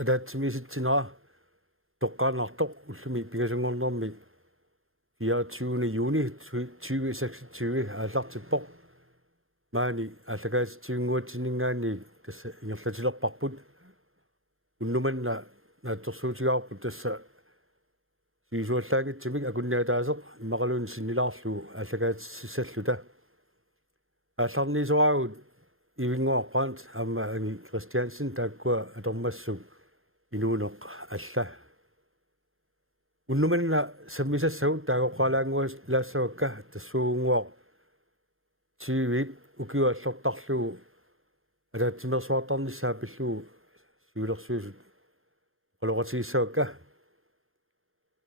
Adatsimisitinera toqqaanartoq ullumi pigasungornermi 24. juni 2026 aallartippoq maani allakaasitiunguatiningaani tassa ingerlatilerparput unnumanna naattorsuutigaarput tassa siisuallaagitsimik akunniataaseq immaqaluun sinnilaarlu allakaatississalluta aallarniisuagut ivinguarpaant amma angi Christiansen taakkua atormassuk inuuneq alla unnumanna sammisassagut taagoqqalaanguas laassavakka tassuugunguaq TV ukiuallortarlugu alaatsimersuartarnissaa pillugu siulersuusut qoloqatiissavakka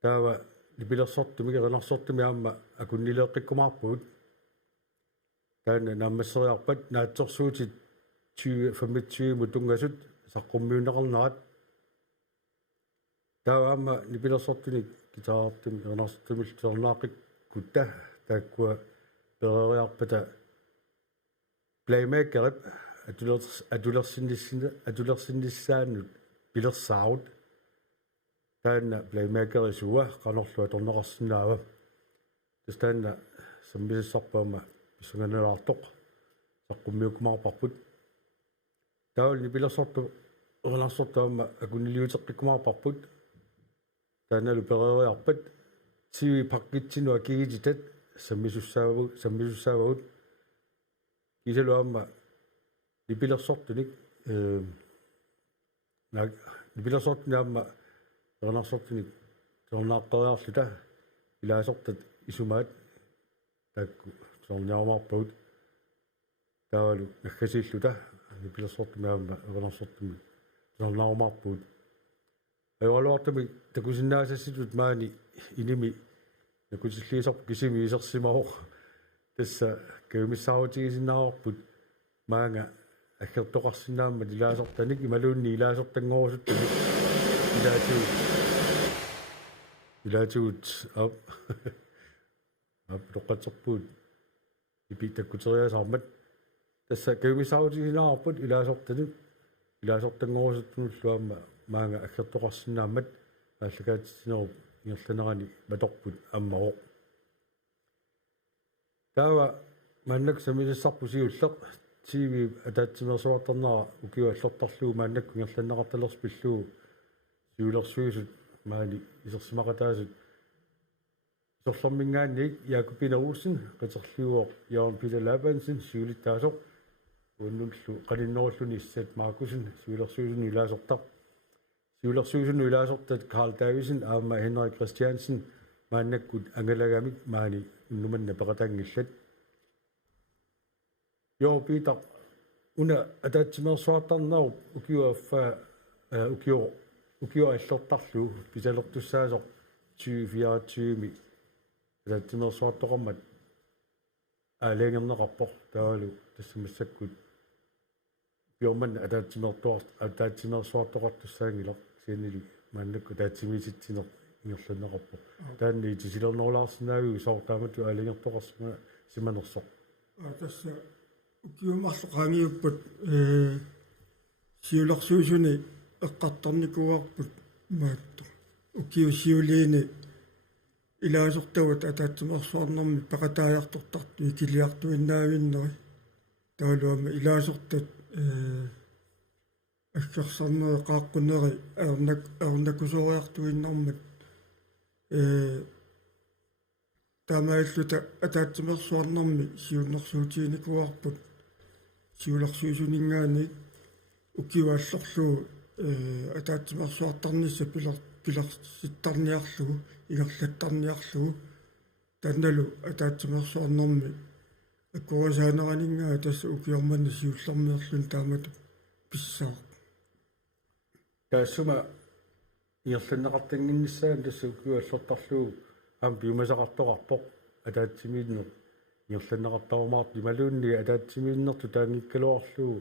taava lipilersortumi qerenarsortumi aamma akunnileeqqikkumaarpugut taanna naammasseriarpat naatsorsuutit 25 mutungasut saqqummiuneqarnarat taava aamma lipilersortunik kitaarartumi qerenarsortumil sornaaqqikkutta taakkua pereriarpata playmakerip atulersinnissaannut pilersaarut taanna playmakerisuua qanorlu atorneqarsinnaava tastaanna sammisissarpaama pissanganalaartoq saqqummiukkumaarparput taawalni pilersortu eranarsortaamma akunniliuteqqikkumaarparput taannalu pereriarpat sivi paqqitsinu akigititat sammisussaavagut kisalu aamma lipilersortunik lipilersortuni aamma eranarsortunik sornaaqqeriarluta ilaasortat isumaat taakku sorniarumaarpagut taavalu naggasiilluta lipilersortumi aamma eranarsortumi sornaarumaarpagut ajualuartumi takusinnaasassitut maani inimi nakusilliisorp kisimi isersimaroq tassa kaumissaarutigisinnaaorput maanga аггертоқарсинаама илаасортаник ималуунни илаасортангорусуттаник илаатигут ап тоққатерпуут ипитаккутериасаармат тасса каумисаарутигинаарпут илаасортаник илаасортангорусуттунуллуамма маага аггертоқарсинаамат ааллакаатсинеруп ингерланерани маторпут аммароқ таава маннак самисассарпусиуллеқ TV атаатсимерсуартарнера укиуаллортарлуу мааннакку ингерланнеқарталерспиллуу сиулерсуисут маани исерсимақатаасут сорлэрмингаанник Якупина Олсен qiterliuoq Jørgen Peter Labansen siulittaasoq unnullu qalinnerulлуни иссат Маркусен сиулерсуисун илаасортар сиулерсуисун илаасортат Carl Davidsen аама Henrik Christiansen мааннаккут ангалагамик маани уннуманна пеқатаангиллат Jo Peter una atatsimersuartarnerup ukiuaffa ukiuallortarlu pisalortussaasoq 2024mi atatsimersuartoqarmat aaleengerneqarpoq taalu tassumassakkut piorman atatsimersuartoqartussaangileq sianili maannakku taatsimisitsiner ingerlanneqarpoq taanni tisilernerulaarsinaagu soortaamatu aaleengertoqarsima simanersoq tassa ukiumarluqaangiupput siulersuusuni eqqartarnikuarput maattu ukiusiuliini ilaasortagut ataatsumersuarnermi paqataajartortartu ikiliartuinnaavinneri taaluama ilaasortat аггерсарнери qaaqqunneri аернакусориартуиннэрмат таамаиллута атаатсимерсуарнэрми сиуннэрсуутиникуарпут сиулерсуисунингаани укиуаллорлуу атаатсимерсуартарнисса пилерситтарниарлугу игерлаттарниарлугу танналу атаатсимерсуарнэрми аккуасаанеранингаа тасса укиорманна сиуллэрмиерлун таамату писсаа таассума иерланнеқартангиннссаан тасса укиуаллертарлугу ам биумасақартоқарпоқ атаатсимииннер иерланнеқартарумаарт ималуунни атаатсимииннерту таангиккалуарлуу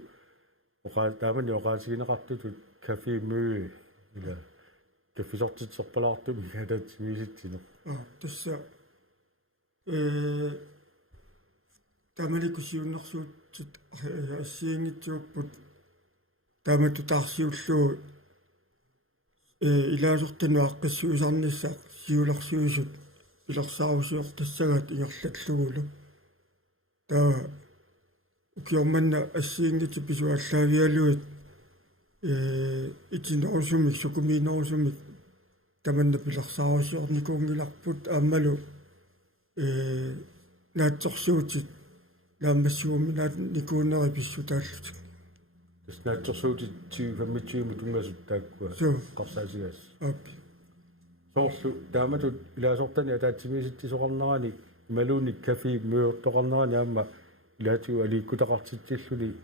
таамани оқаасигинеқартутут кафе мүй ила каффисортитсорпалаартуми калаатсимиситсинер тасса тамаликусиуннэрсуутсит ассиингитсууппут таамату таарсиуллуу илаасортану аққиссуисарнissaақ сиуларсуисут илэрсаарусиор тассагат ингерллаллугулу таа укиорманна ассиингити писуаллаавиалуит итинерусумик сукумиинерусумик таманна пилэрсаарусиорникуунгиларпут ааммалу наатсорсуутит нааммассуумми наат никуунери писсутааллутик снатсорсуутит 25 тунгасут тааккуа қарсаасигаас аппи соорлу тааматут илаасортани атаатсимиситтисоқарнерани малууник кафе муйортоқарнерани аама илаатиу алииккутақартитсиллуни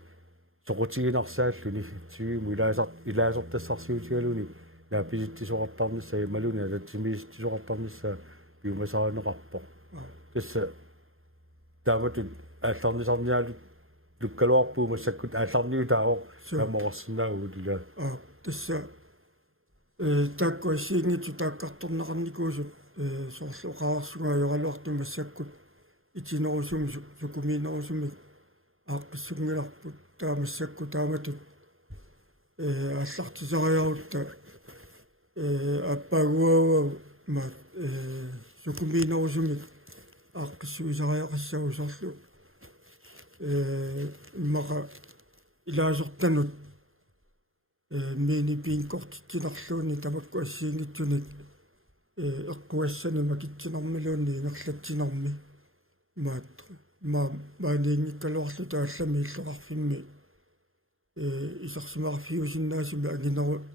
соқутигинарсааллуни тигиму илаасортассарсиутигалуни нааписиттисоқартарнissaа малуни атаатсимиситтисоқартарнissaа пиумасаанеқарпо тасса тааматут аалларнисарниалут луккалуарпуумассаккут аалларниу таавоо таамоорсинаагу тила тасса тааккуассиингитсу тааккарторнеқарникуусут соорлу оқаарсугаа йоралуартумассаккут итинерусум сукумиинерусумик ааққиссунгиларпут таамассакку тааматут аллартисариарутта аппагуава ма сукумиинерусумик ааққиссуисариақассагу соорлу иммақа илаасортанут мини пинкортитсинарлууни тамакку ассиингитсуник эққуассани макитсинармилуунни ингерлатсинарми маниингиккалуарлу тааллами иллоқарфимми исарсимаарфиусиннаасими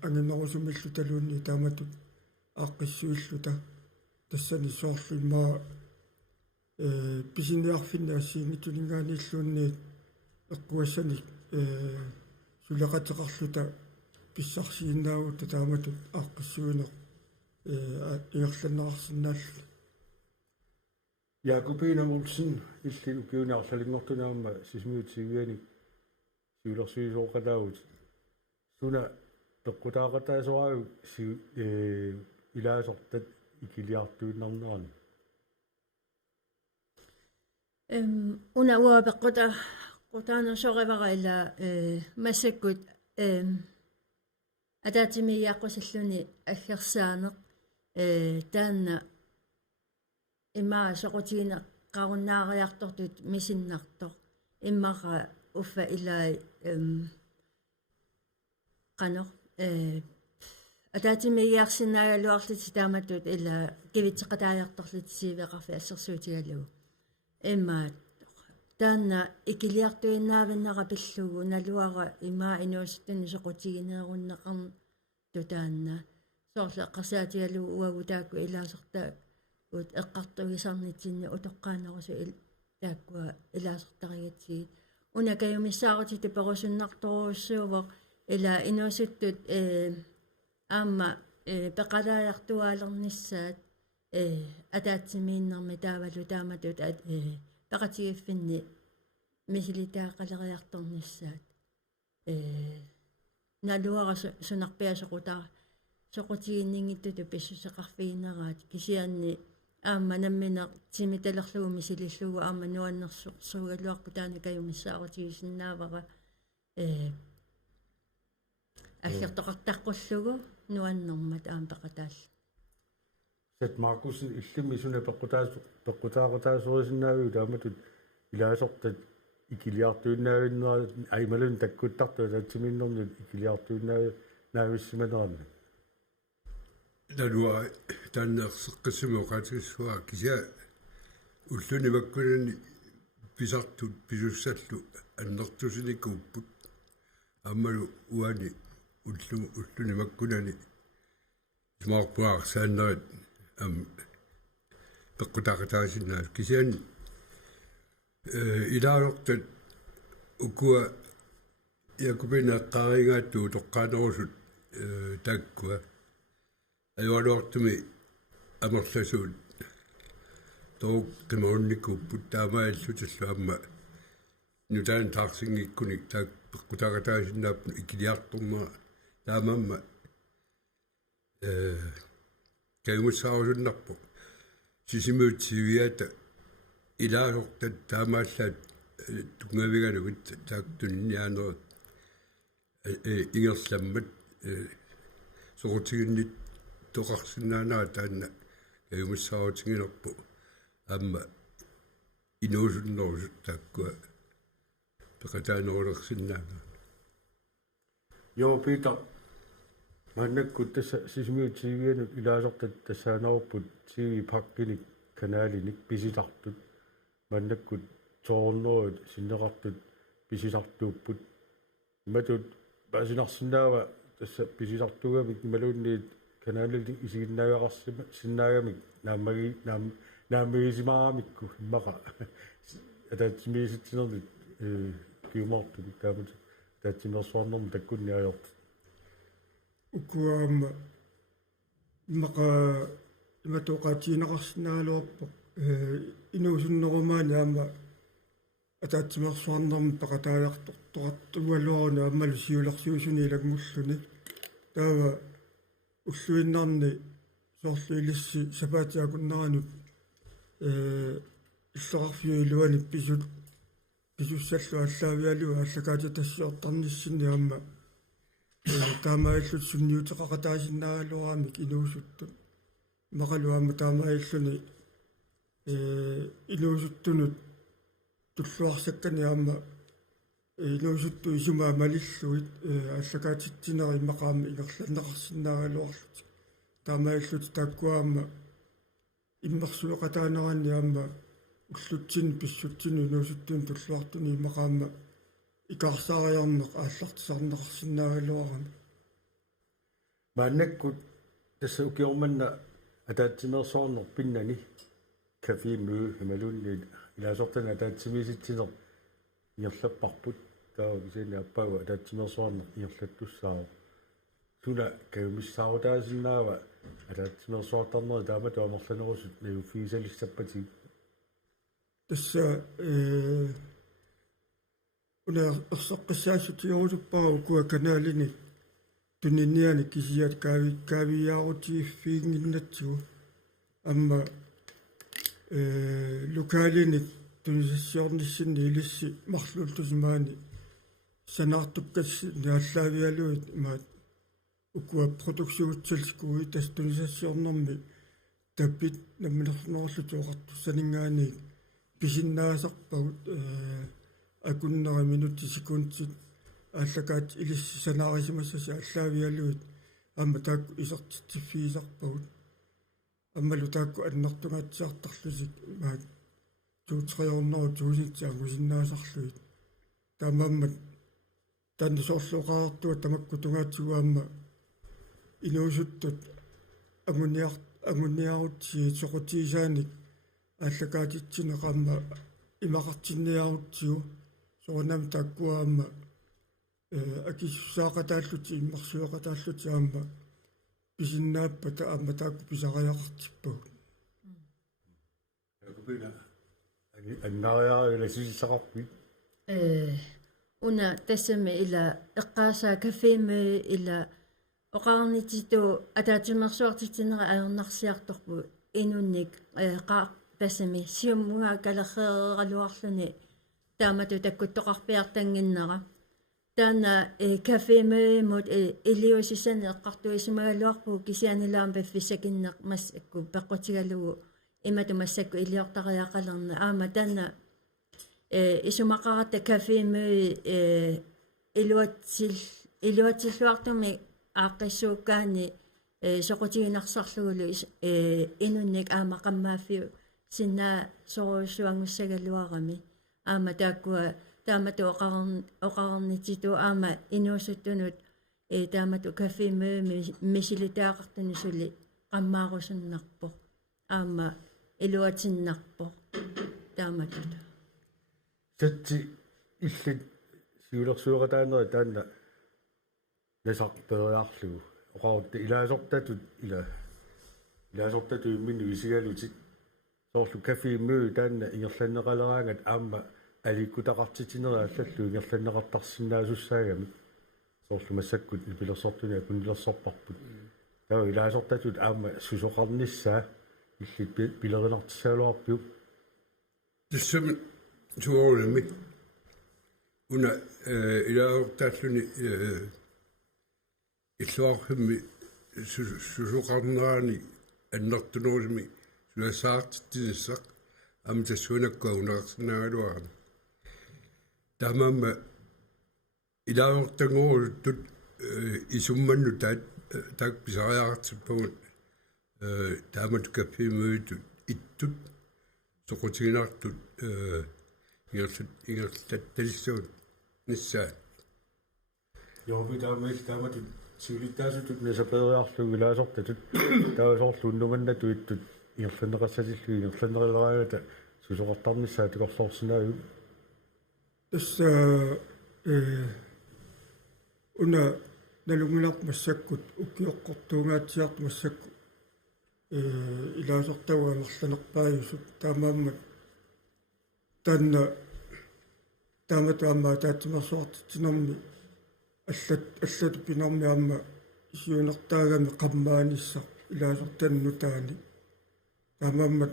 агинерусумиллу талуунни тааматут ааққиссуиллута тассани соорлу имаа писиниарфинна ассиингитсулингааниллуунни эққуассани сулеқатеқарлута писсарсииннаагутта тааматут ааққиссуинеқ ингерланнеқарсинааллу Jakobina Olsen illi ukiunaarsalingortunaamma sismiutsiviani siulersuisoqalaut suna peqqutaaqataasuaru ilaasortat ikiliartuunnarnerani una ua peqqutaanusorivaqa ila massakkut ataatimiiaqqusalluni aggersaaneq taanna имаа соқутиина қаруннаариартортут мисиннартор иммаqa уффа илай qanor атаатимииарсинаагалуарлути тааматтут ила кивитсеқатааярторлут сивеқарфи ассерсуутигалугу иммаат таанна икилиартуиннаавиннера пиллугу налуара имаа инуусуттани соқутигинееруннеқарн тутаанна соорле эққарсаатигалугу уагу таакку илаасерта ут эққартугисарнитсинни утоққаанерусу тааккуа илаасертариатси унакаюмиссаарути перусуннарторуссуувоқ ила инуусуттут аама пеқалааяқтуаалерниссаат атаатсимииннэрми таавалу тааматут пеқатигиффинни мисилитаақалериарторниссаат налуара сунарпиасоқутаа соқутигиннингиттуту писсусеқарфиинераат кисианни аама наммина тимиталерлугу мисилиллугу аама нуаннерсугалуарпу таана каюмиссаарутигисиннаавара аллертоқартаққуллугу нуаннэрмат аама пеқатаалла сат Маркусен иллими суна пеққутаақутаасуусиннаавиу тааматут илаасортат икилиартуиннаавиннера аймалун таккуттарту татсиминнэрнут икилиартуиннаавиу наависсиманерами Lalua tannerseqqissumuqatissuaa kisia ulluni makkunani pisartut pisussallu annertusinikkuupput ammalu uani ulluni makkunani smaarpuaarsaannerit am peqqutaqataasinnaas kisiani ilaalortat ukua Jakobina qaringaattu toqqaanerusut taakkua ajualuartumi amerlasuut touk qimaunnikkuupput taamaallutallu amma нутаан таарсингиккуник таак пеккутагатаасиннааппу икилиарторма таамамма каймуссаарусуннарпо сисимуут сивиата илаасортат таамааллаат тунгавигалугит таак тунниаанерат ингерсламмат сорутигиннит тоқарсинаанаа таанна каймуссаарутингинерпо аама инуусуннерусут тааккуа пекатаанерулерсиннаана Joo, Peter. Mannakkut tässä sismiut siivienut ilasortat tassaanaruput siivipakkini kanalinik pisitartut. Mannakkut toorneruut sinneqartut pisisartuupput. Matut pasinarsinnaava tassa pisisartugamik malunniit kanalilti isiginnaagarsima sinnaagamik naamagisimaramikku immaqa. Atatsimiisittinerlit kiumaartut taamut tatsimersuarnermu takkunniajort. Ukuam maka imatoqaatiinaqarsinaaluarpo inuusunnerumaani aama ataatsimersuarnermu paqataajaqtortuartugaluaruna ammalu siulersuusuni ilagmulluni taava уллуиннарни соорли илисси сапаатиакуннаранут иллоқарфиуилуани писуссаллу аллаавиалуа аллакаати тассиортарниссини аама таамаиллут сунниутеқақатаасиннаагалуарамик инуусуттут мақалуаама таамаиллуни инуусуттунут туллуарсаккани аама инуусутту исумаа малиллуит аллакаатитсинери мақаама ингерланнеқарсиннаагалуарлут таамаиллут тааккуаама иммерсуоқатаанеранни аама уллутсин писсутсину инуусуттуун туллуартуни мақаама икаарсаариарнеқ ааллартисарнеқарсиннаагалуарами Mannakkut tässä ukiormanna atatsimersuarner pinnani kafiimuu himalunniit ilaasortana ataatsimiisitsiner iorlapparput taavakisini appaagu ataatsimersuarner iorlattussaaru sula kayumissaaruutaasinnaawa ataatsimersuartarneri taama tuamorlanerusut nayuffiisalissappatig тасса уна ерсоққиссаасутиорусуппаа укуа канаалини тунниниани кисиат кавиаарутииффиингиннатсигу амма локалини тунисассиорниссинни илисси марлуултусимаани санаартуккасси нааллаавиалуит маат укуа продуксиутсалскуи тас тунисассиорнэрми таппит намминерноорлу туоқартуссанингаани писиннаасарпагут акуннера минутти секундсит ааллакаат илисси санаарисимассаси аллаавиалуит амма таакку исертиффиисарпагут аммалу таакку аннартунгаатсиартарлусик маат туутриорнеру тууситсиагусиннаасарлуит таамааммат таннусоорлуqaartua тамакку тунгаатсуаама инуусуттут агуниарутси соқутиисааник ааллакаатитсинеқаама имақартинниарутсиу соонам таккуаама акиссаақатааллути иммарсуақатааллути аама писиннааппата аама таакку писариақартиппагут yakupina annaariarile sisisaqarpi una tassami ila eqqaasaa kafeeme ila oqaarnititu ataatsimersuartitsinera aernarsiartorpu inunnik qaa tassami siummuga kalerreeraluarluni taamatu takkuttoqarpiartanginnera taana kafeeme mut iliusissani eqqartuisimagaluarpu kisianilaam paffissakinneq mas akku peqqutigalugu imatumassakku iliortariaqalerna aama taana isumaqarata kafeeme iluatsilluartumi aaqqissuukkaani soqutiginersarlugulu inunnik aama qammaafiu sinnaa soruussuangussagaluarami aama taakkua taamatu oqarnititu aama inuusuttunut taamatu kafeeme misilitaaqartuni suli qammaarusunnarpo aama iluatinnarpo taamatut tatsi illit siulersuuqataaneri taanna nasarperiarlugu oqarutta ilaasortatut ilaasortatu imminu isigalutit soorlu kafeemuu taanna ingerlanneqaleraangat aamma аликкутақартитинериаллаллу ингерланнеқартарсинаасуссаагами соорлу массаккут ипилерсортуни акунилерсорпарпут таа илаасортатут аама сусоқарниссаа иллит пилеринартиссаалуарпиуп тассам суорулми уна илаортааллуни иллуархимми сусоқарнерани аннертунерусми суасаартиттинissaq ам тассуунаккуа унеқарсинаагалуарами тамамма илаортангоруттут исумманну таак писариаартиппагут таамат каффимуитут иттут соқутигинартут ингерлатталиссуут ниссаа тааматут сиулиттаасутут насапериарлугу илаасортатут таасоорлууннуманнату иттут ингерланнеқассалиллуи ингерланнерилариагата сусоқартарниссаа тукорлоорсинааю тасса уна налунгиларт массаккут уккиоққортуунгаатсиарт массакку илаасортауа ангерланерпааюсут таамааммат танна тааматаамаа таатимерсуартитинерми аллат пинерми аама исиунертаагами қаммааниссақ илаасортанну таани таамааммат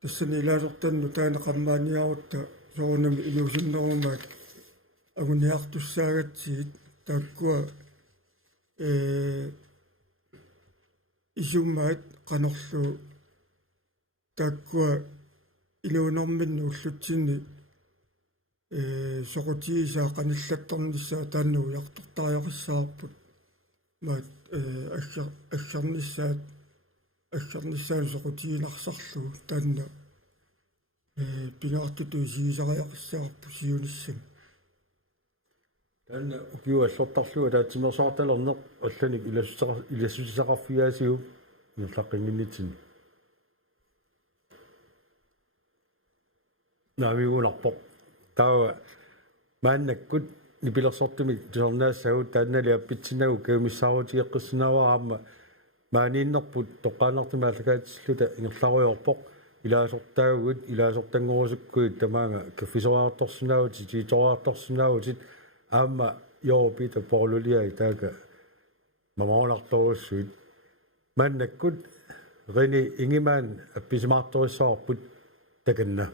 тассани илаасортанну таана қаммааниарутта соонами илусиннерумаат агуниартуссаагатсигит тааккуа исуммаат канерлу тааккуа илуунэрминну уллутсинни соқутиисаа каниллатторниссаа тааннуу яқтортариориссаарпут маат ассарниссаан соқутиинарсарлу таанна пинаартуту сиисариақиссаарпу сиуниссам таанна укиуаллортарлуга таатсимерсаарталернеқ алланик илассусисақарфиаасиу нерлаққингиннитсин наавигуларпоқ таава мааннаккут нипилерсортумик тусарнаассагут тааннали аппитсинагу каумиссаарутиеққиссинавараама мааниннерпут тоққаанартимааллагаатиллута ингерларуйорпоқ илаасортаагугут илаасортангорусуккуит тамаага каффисориарторсинаавути тииториарторсинаавутит аама йоопита порлулиай таага мамаоларторуссуит мааннаккут рини ингимаан апписимаарториссаарпут таканна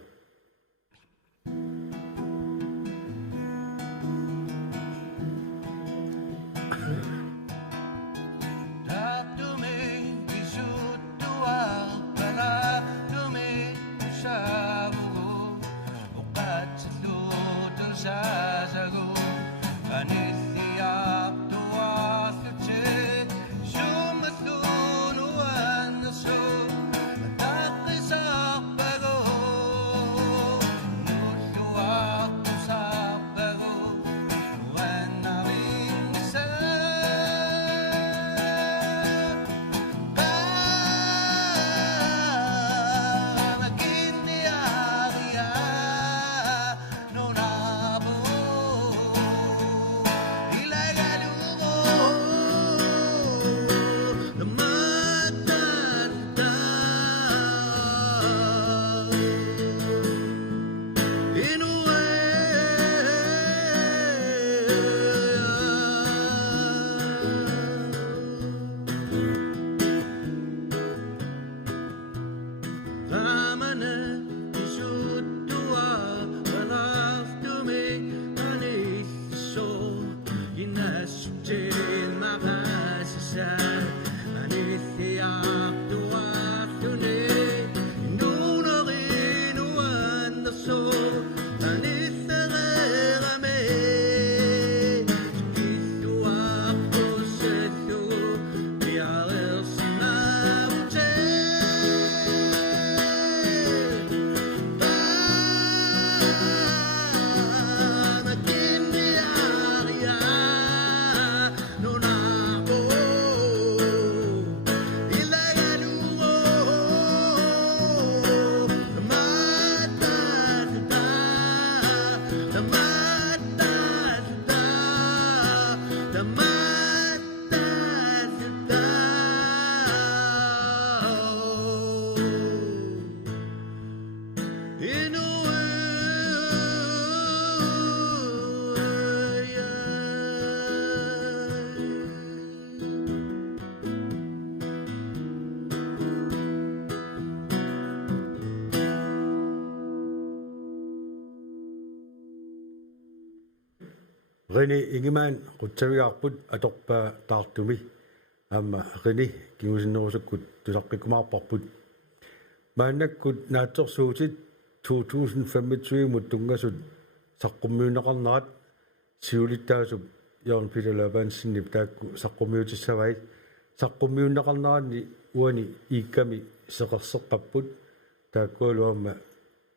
rini ingimaan qutsavigaarput atorpaa taartumi aamma rini kimusinnerusukkut tusaqqikumаарparput maannakkut naatsorsuutit 2025 mut tungasut saqqummiuneqarnarat siulittaasup Jørgen Peter Labansinni taakku saqqummiutissavait saqqummiunneqarnaranni uani iikkami seqerseqqapput taakkualuamma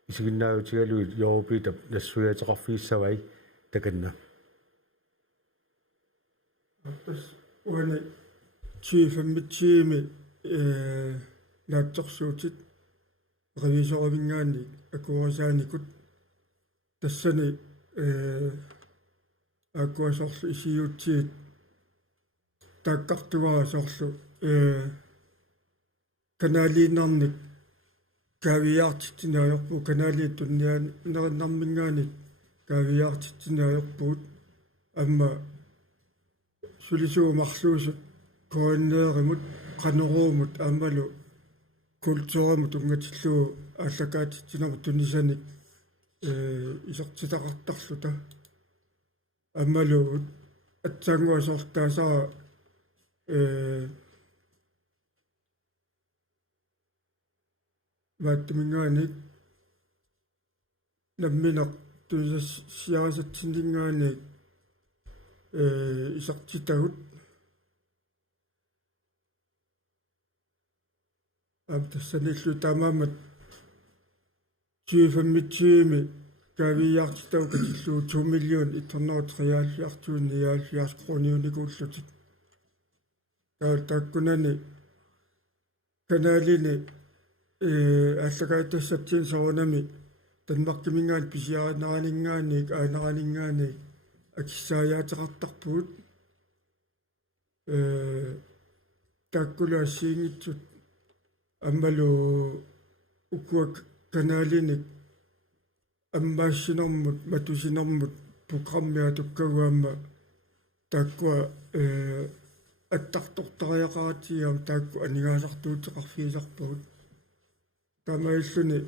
isiginnaayutigaluit Euroopitap nassuyateqarfiissavai takanna Appes uani chiifammitchiimi naatsorsuutit revisoravingaanni akuasaanikut тассани аккуасорлу исиутсиит тааккартуарасорлу каналииннарник кавиартитсинаajorpu каналииттунниаани нериннармингаани кавиартитсинаajorpuут амма сулисуумарлуусут коиннееримут канеруумут аммалу культурамут унгатиллуу ааллакаатитсинамут тунисаник исертитақартарлута аммалуут атсаангуасортаасара ваттумингаани намминақ тусассиарасатсиндингаани исертитагут тассаниллу таамаамат чифэммитсиими кавиартитау катиллуу 2 миллион 143,4 крониуникууллутик тааккунани каналини аллагаатассатсин соонами танмаркимингаат писиаринеранингаанник aaneranингаани акиссааятеқартарпуут тааккулаассиингитсут аммалу укуак каналиник аммаассинэрмут матусинэрмут программиа туккагуамма тааккуа аттартортариақаратиам таакку анигаасартуутеқарфиисарпагут тамаиллуни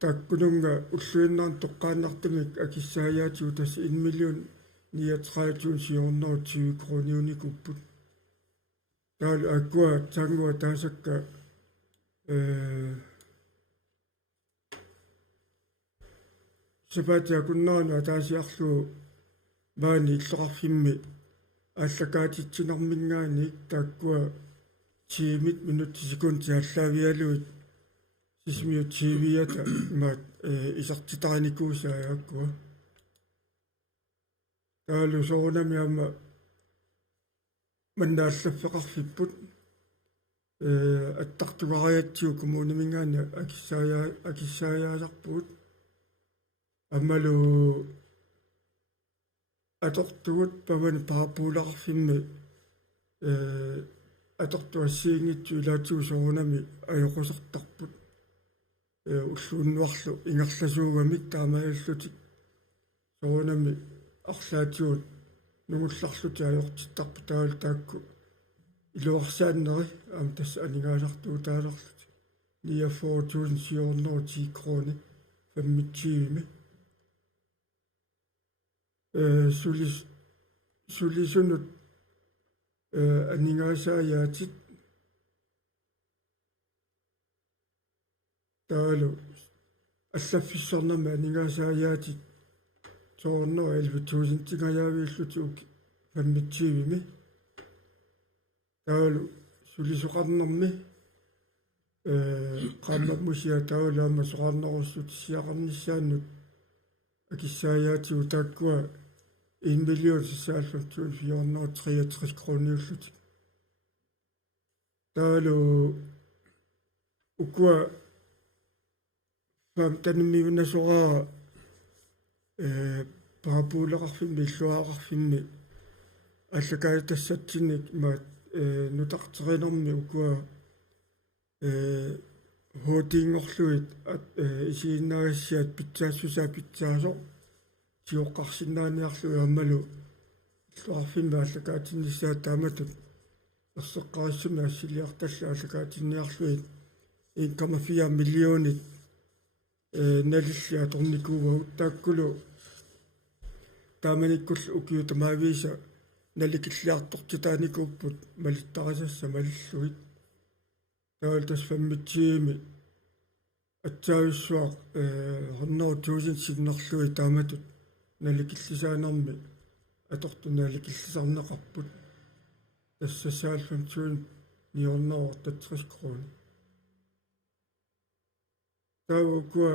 тааккунунга уллуиннарн тоққааннартумик акиссааятиу тас 1 миллион 39,420 крониуникуппут таал аккуа тангуа таасакка сапатиа куннаана таасиарлуу маани иллеқарфимми ааллакаатитсинармингаани тааккуа тимит минут секунд аллаавиалуит сисмиу тивиата маат исартитараникуусаа аккуа таалу соонами амма маннааллаффеқарфиппут аттартугариатсиу коммунимингаана акиссааяасарпуут аммалу атортугут паван паапууларфимми атортуассиингитсу илаатсуу соонами аёқусертарпут уллууннуарлу ингерласуугамик таамааллутик соонами арлаатиут нугулларлути аёртиттарпу таал таакку илуарсааннери ам тасса анигаасартуу таалерлути 49,410 крони фэммитсиими сулисунут анигаасааятит таалу аллаффиссарнама анигаасааятит соорно 11,000 тигаявииллутук фэммитсиими таалу сулисоқарнэрми qaammamusia taulaama soqarnerussut siaqarnissaannut akissaayaatigu taakkua 1 million 463 krooniullutik taalu ukua famtanimmiunasoraa paapuuleqarfimmi illuaaqarfimmi allakaatassatsinnik maat nutaqterinermi ukua hotingorluit isiinnaagassiat pitsaasussaa pitsaaso siuqqarsinnaaniarlu ammalu illuarfimmi allakaatinnissaa taamatut erseqqarissumi assiliartalla allakaatinniarluit 1,4 millionit nalillia tornikuugut taakkulu тааманиккул укиу тамаависа наликиллиартортитааникууппут малиттарасасса малиллуит таал тас фаммитсиими атсаависсуақ хорноо туусин сигнерлуи тааматут наликиллисаанерми атортунааликиллисарнеқарпут тассасаалфам туун ниорноо 60 крон таавукуа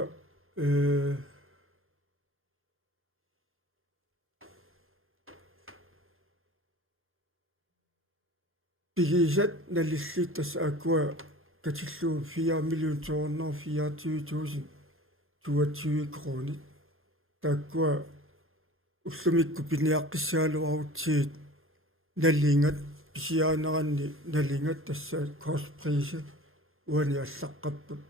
пигисат налиллит тасса акуа катиллуу 4 миллион 224.000 22 крони таккуа уллумикку пиниаққиссаалуарутсиит наллингат писиаанеранни наллингат тасса косприсе уани аллаққаппут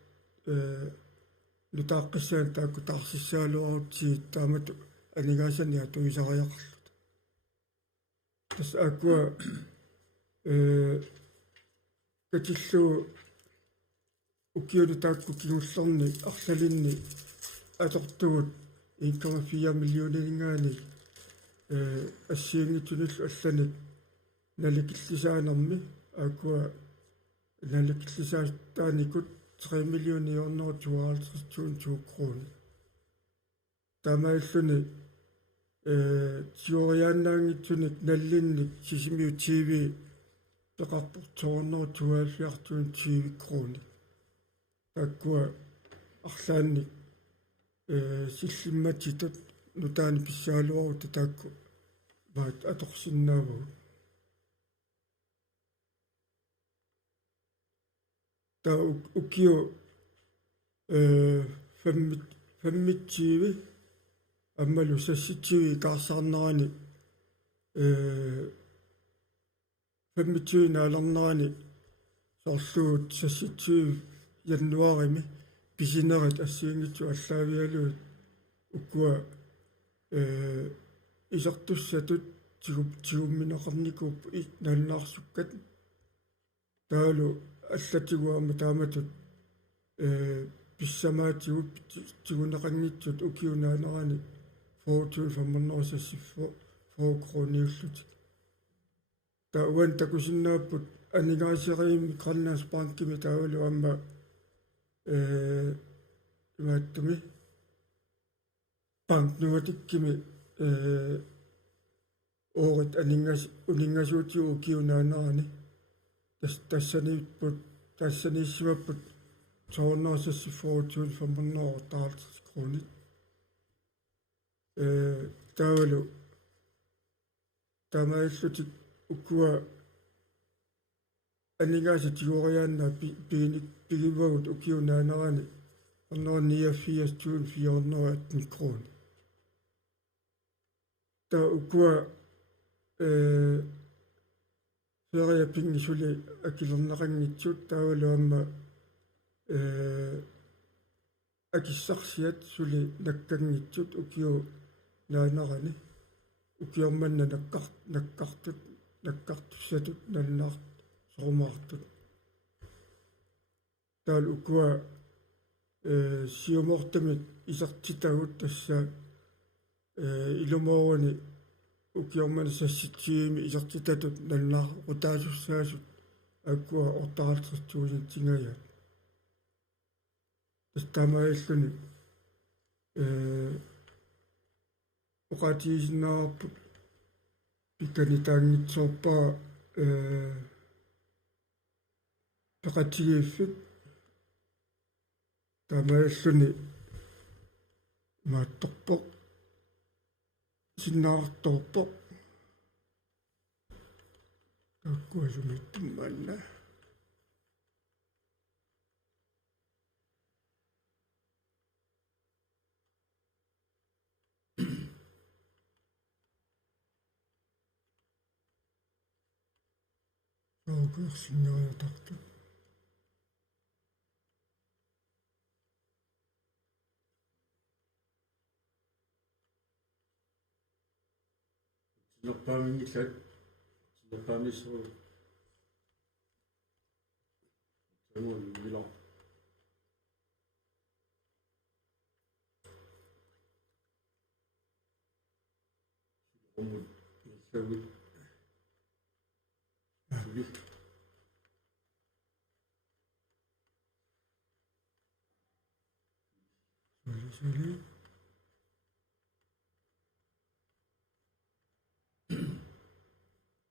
нутааққиссаан таакку таарсиссаалуарутсиит таамату анигаасани атуисариақарлут тасса акуа катиллуу укиулу таакку кигуллерни арлалинни атортугут 1,4 миллионингаани ассиингитсунуллу алланик наликиллисаанерми акуа наликиллисаастааникут 3 миллиониорнерутуаалтерсуун крони тамаиллуни тиориааннаангитсуник наллинник сисимиу тв пеқарпортуорнерутуааллиартуун тв крони таккуа арлаанник силлимматитут нутаани писсаалуарут таакку маат аторсиннааву та укио фаммитсиви аммалу сасситсиви каарсаарнерани фаммитсиви наалернерани соорлуут сасситсиви яннуарими писинерат ассиингитсу аллаавиалуут уккуа исартуссатут тигумминеқарникууп налнаарсуккат таалу аллатигуама тааматут писсамаатигуп тигунеқангитсут укиунаанерани фоотуул фаммернерусассиффо фоокрониуллут тауан такусиннааппут анигаасериими краннаас банкими таавалу амма имааттуми банк нуатиккими оорит унингасуутиу укиунаанерани тассанииппут тассанииссимаппут соорнерсассиффоотуул фаммернеру таалтэрс крони таавалу тамаиллутик уккуа анигааса тигориаанна пигивагут укиунаанерани орноо 89.400 крон та уккуа ферия пингисули акилернеқангитсут таавалуамма акиссарсиат сули наккангитсут укиу наанерани укиорманна наккартуссатут наллаарт сорумаартут таал укуа сиумортамит исартитагут тасса илумоони укиорман сасситсиими исартитатут наллаар утаасуссаасут аккуа ортаалтэртуусин тингая тастамаиллуни уqatiisinnaarput pikkanitaangitsoorpaa peqatigiiffik tamaalluni maattorpoq sinnaartorpoq takkuasumittummaanna Sinnaariutartu sinnerpaamingillat sinnerpaamissuu tamuun milo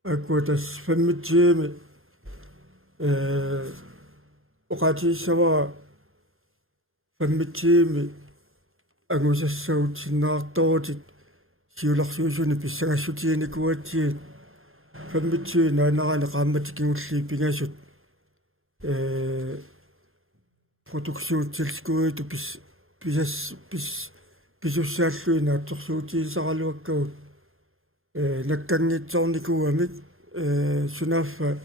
аккутас фаммитсиими оқатииссава фаммитсиими агусассагут синнаартуутит сиуларсуусуни писсагассутииникуатсиит фаммитсии наанарана qaammatikingulli pingasut продукциутсилскуиту писуссааллуина атсорсуутиисаралуаккагут наккангитсорникууамик сунаффа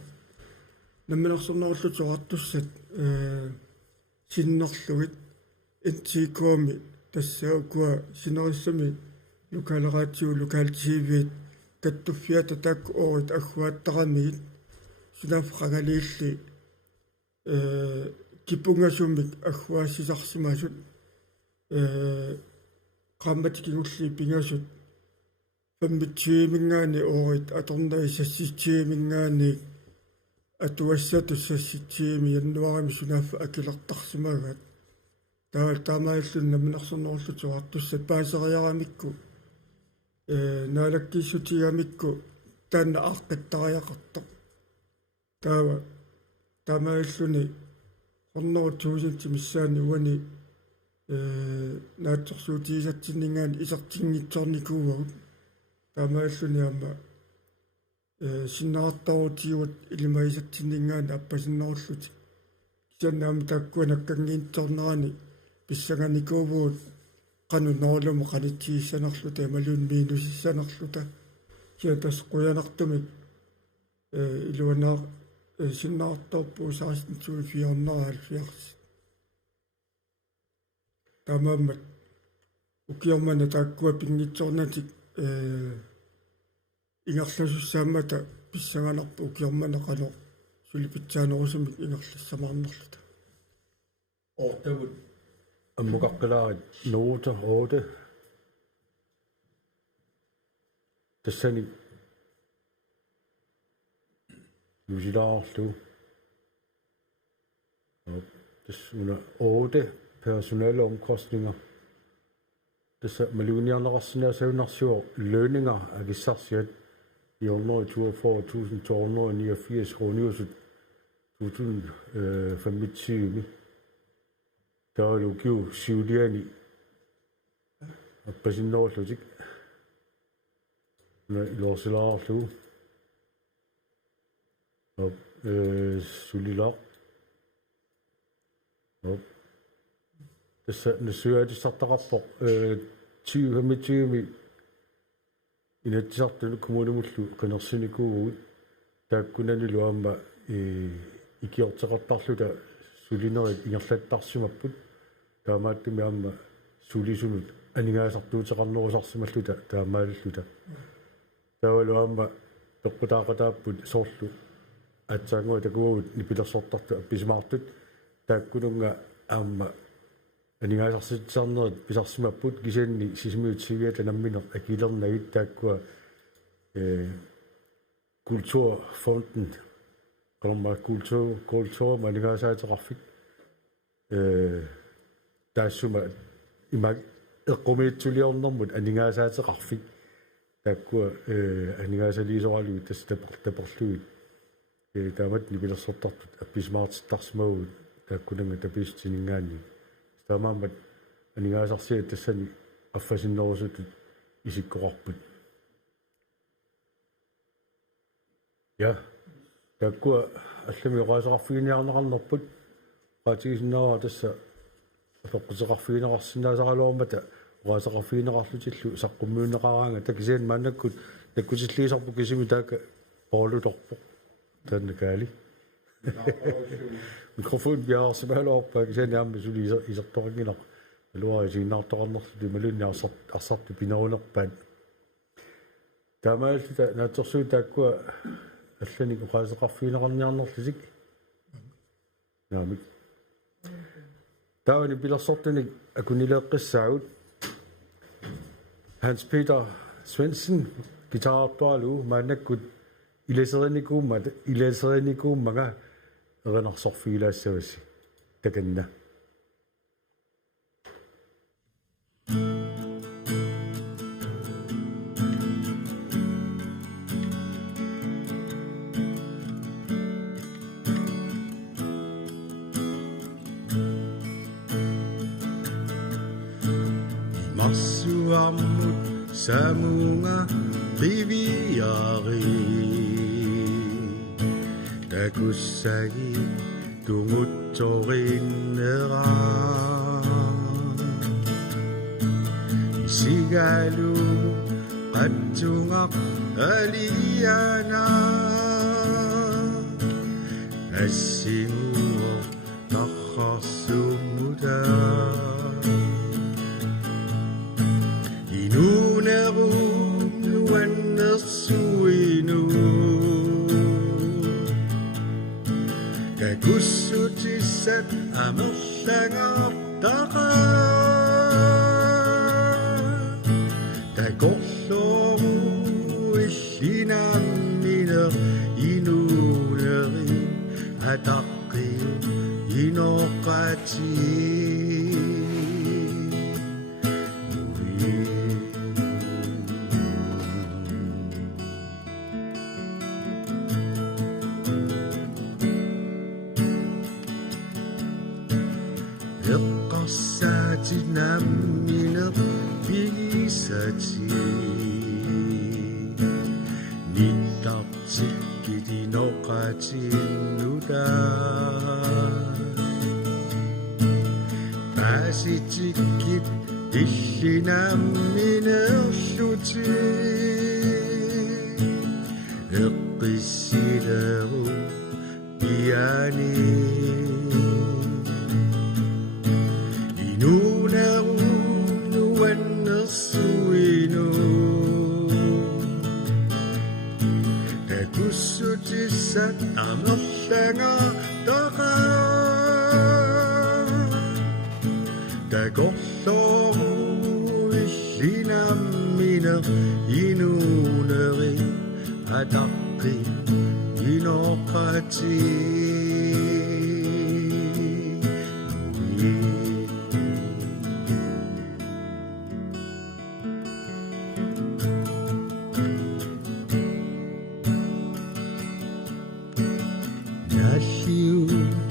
намминерсорнеруллут соқартуссат синнерлугит интикооми тассаукуа синериссами лукалераатиу лукаалтивит каттуффиата таак оорит аггуаттарамигит сунаффа қангалиилли кипунгасумик аггуассисарсимасут qaammatikingulli pingasut фаммитсиимингаани оорит аторнай сасситсиимингаани атуассату сасситсиими яннуарами сунаффа акилертарсимагаат таамаиллун наминерсорнеруллу соқартуссат паасериарамикку наалаккиссутигамикку таанна ааққаттариақарто таава таамаиллуни орнерут туусинти миссаани уани наатсорсуутигисатсиннингаани исартингитсорникууагут таамаиллуни аама синнаартарутиуат илимаисатсиннингаани аппасиннеруллути кисаннаами таккуа наккангиинторнерани писсаганикуувуут qanu noorlumu qanitsiissанерлута малун минусиссанерлута киатас қуянартумик илуанаа синнаартарпуу сааститсуи фиорнераал фиарс тамаммат укиормана тааккуа пингитсорнатик ингерласуссаамата писсаганарпу укиормана қано сулипитсаанерусумик ингерлассамаарнерлута ортагут аммукаққилаарит нуута 8 тассани южилаарлу тассуна 8 personale omkostninger tassa maluniarnerarsinaasaunarsuo lønninger agissarsiat i området 42.289 kroner 2025 der er jo givet syvliani og præsidenterlutik med låselarlu og sulilar og det søger det satte rapport 2025 i det satte kommune muslu kan også synge ud der kunne ni luamba i gjort til rapportlu der suliner i ngerlat tarsimapput taamaatti miamma sulisunut aningaasartuuteqarnerusarsimalluta taamaalluta taavaluamma toqqutaaqatapput soorlu atsaangua takuut nipilersortartu appisimaartut taakkununga aamma aningaasarsitisarnerit pisarsimapput kisanni sisimiutsiviata namminer akilernagit taakkua kulturfonden kolma kultur maningaasaateqarfik taassuma imak eqqumiitsuliornermut aningaasaateqarfik taakkua aningaasaliisoralu tastaperluit taamat nipilersortartut appismaartittarsimagut taakkunanga tapiistiningaanni taamaamat aningaasarsiat tassani affasinnerusutut isikkoqarput ja taakkua allami oqaasaqarfigiниарнеқарнерпут qaatigisinnaraa tassa апоққусеқарфигинеқарсинаасаралуормата оqaasaqarfigineqarlutилlu саққуммиунеқараанга такисиан мааннаккут таккусиллиисарпу кисими таaka поолуторпо таннакаали микрофон биаарсимаалуарпаа кисиани аама сулиисерторингинақ алуари сииннаартоқарнерлу малунни арсарту пинерунерпаат таамааллута наатсорсуу тааккуа аллани оqaasaqarfigineqarniarnerlusik наамик таавани пилерсортуник акунилеэққиссаагут Hans Peter Svendsen гитаартуалу маанаккут иласеринникууммага эринарсорфигилаассаваси таканна Massuammut samunga riviari takussagi tunguttorinnera sigalu qattungaq aliana assimuo nakharsumuta nuannersuinu kakussutissat amerlangaartaqa takorlooru illinamminer inuuneri ataqqiu inoqqati eqqarssaati namminer pigisati nittartikkiti noqatinnuta paasitikkit illinamminerluti eqqissileru piani nuannersuinu takussutissat amerlangaartaqa takorlooru illinamminer inuuneri ataqqi inoqqati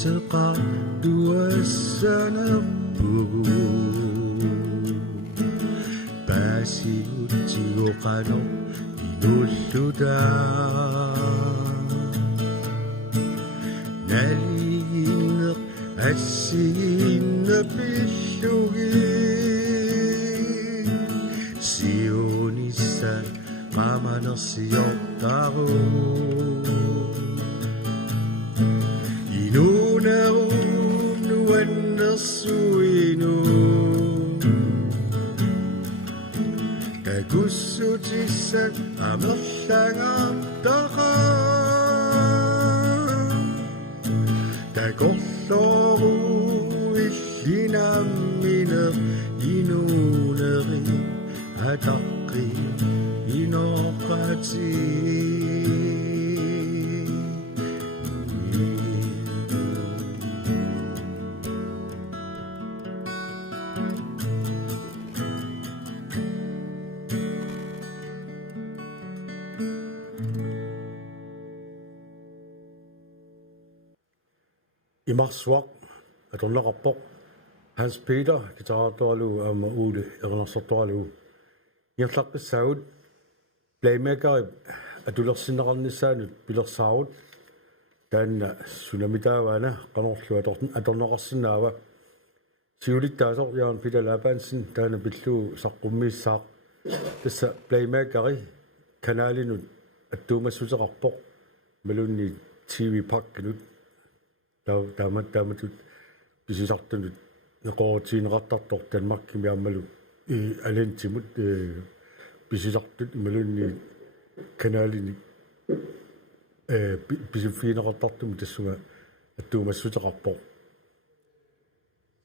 Teqa dua sanappugu pasiutigo qano inulluda nalinner assiinna pillugi sionissa qamanersiortaru nuannersuinu takussutissat amerlangaartaqa takorlooru illinamminer inuuneri ataqqi inoqqati имарсуақ аторнеқарпоқ Hans Peter гитаартуалу аама ууле ернарсартуалу иерларписсаагут плеймекери атулерсинеқарниссаанут пилерсаарут таанна сунамитааваана қанерлу аторнеқарсинаава сиулиттаасор Jørgen Peter Labansen таана пиллуу саққуммиссаақ тасса плеймекери каналинут аттуумассутеқарпоқ малунни TV пакканут тааматтут писисартунут неқоотиинеқартартор Danmarkkim яаммалу алентимут писисартут малунни каналини писиффиинеқартартуму тассуга аттуумассутеқарпоқ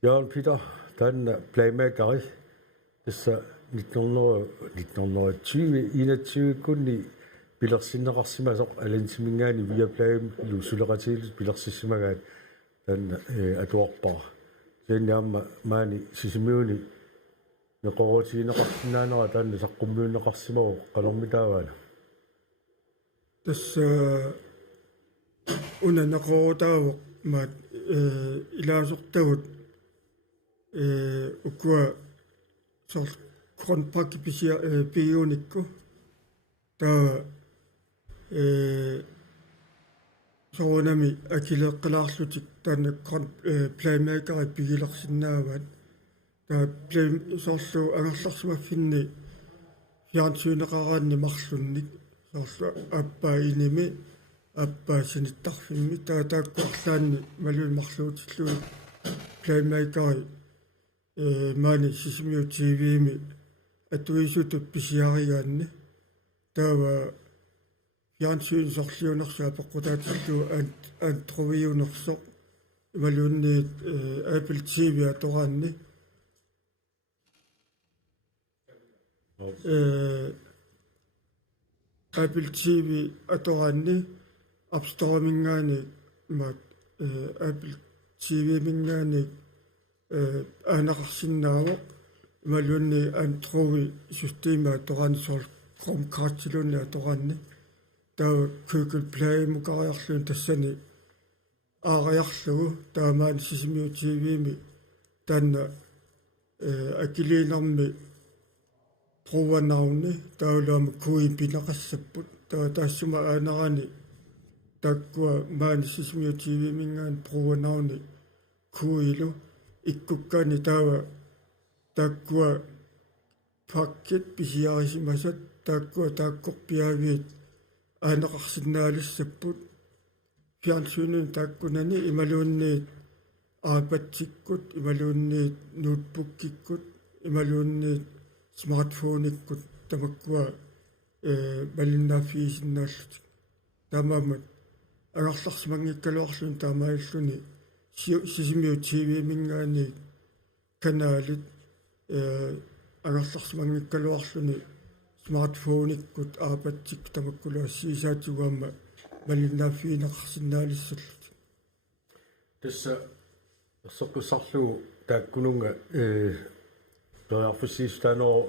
Jørgen Peter таанна плеймекери тасса 1920 пилерсиннеқарсимасоқ алансимингаани виаплаим лу сулеқатиилус пилерсиссимагаат танна атуарпаа сианниамма маани сисимиуни неқорутиинеқарсинаанера таанна саққуммиуннеқарсимагу қалормитааваана тасса унанеқорутаавоқ маат илаасортагут укуа сор кронпаки писиа пиуникку таа соонами акилеққалаарлутик таана крон плеймейкери пигилерсиннааваат таа плейм соорлу агерларсимаффинни фиансуинеқараанни марлунник соорлу аппаа иними аппаа синиттарфимми таа тааккуарлаанни малуи марлуутиллуи плеймейкери маани сисимиу тивими атуисуту писиаригаанни таава фиансуин сорлиунерсаа пеққутаатиллу антровиунерсоқ малуунни Apple TV атораанни Apple TV атораанни App Store мингаани маат Apple TV мингаани aanaqarsinnaavoq malunni antrovi systema atoraani sol Chromecast-ilunni atoraanni taa Google Play mukariarluun tassani aariarlugu taamaani sisimiu TV-mi taanna akiliinermi truuannaarunni taulaama kui pinaqassapput taa taassuma aanarani takkua maani sisimiu TV-mingaan truuannaarunni kuilu ikkukkaani taava takkua pakket pisiarisimasat takkua taakkorpiaviit aaneqarsinnaalissapпут фиансуунун тааккунани ималуунниит аапатсиккут ималуунниит ноутбуккиккут ималуунниит смартфониккут тамаккуа малиннааффиисиннааллут таамаамат агарларсимангиккалуарлун таамааллуни сисимиу TV мингаани канаалит агарларсимангиккалуарлуни смартфониккут аапатсик тамаккулаа сисаатугаама малиннааффиинеқарсинаалиссаллут тасса соққусарлугу тааккунунга тоярфуссиистааноо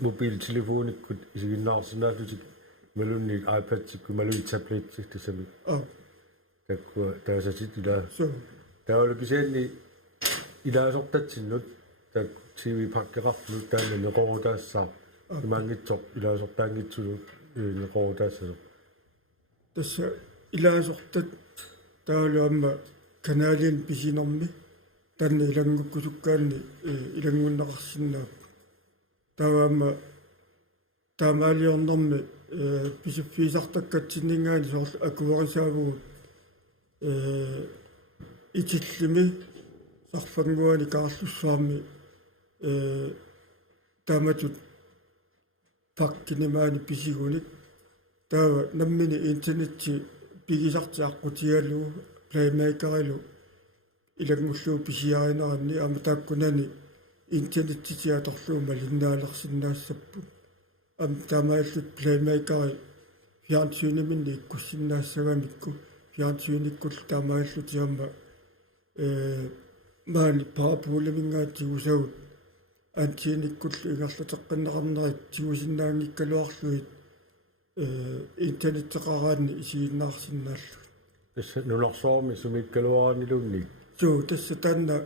мобилтелефониккут исигиннаарсинааллутик малунни iPad-сикку малуни таблетсик тасами таккуа таасатит илаа таалукисаанни илаасортатсиннут так TV паккеқарлу таана неқорутаассаа имаангитсоқ илаасортаангитсулу неқорутаассасоқ тасса илаасортат таалуамма канаалиан писинерми танна илангуккусуккаанни илангуннеқарсинаап тааваама таамаалиорнэрми писиффиисартаккатсиннингаани соорлу акуарисаавгут итиллими сарфангуани каарлуссуарми тааматут паккинимаани писигуник таава наммини интернетти пигисарти аққутигалуу плеймейкерилу илагмуллуу писиаринеранни аама тааккунани интернеттитиаторлуу малиннаалерсиннаассаппут ам таамааллут плеймейкери фиансуниминни иккуссиннаассагамикку фиансуниккул таамааллутиамма маани паапууламингаатигусагут антиниккуллу ингерлутеққиннеқарнерит тигусиннаангиккалуарлуит интернеттеқараанни исигиннаарсиннааллу тасса нуларсуарми сумиккалуаранилунни суу тасса таанна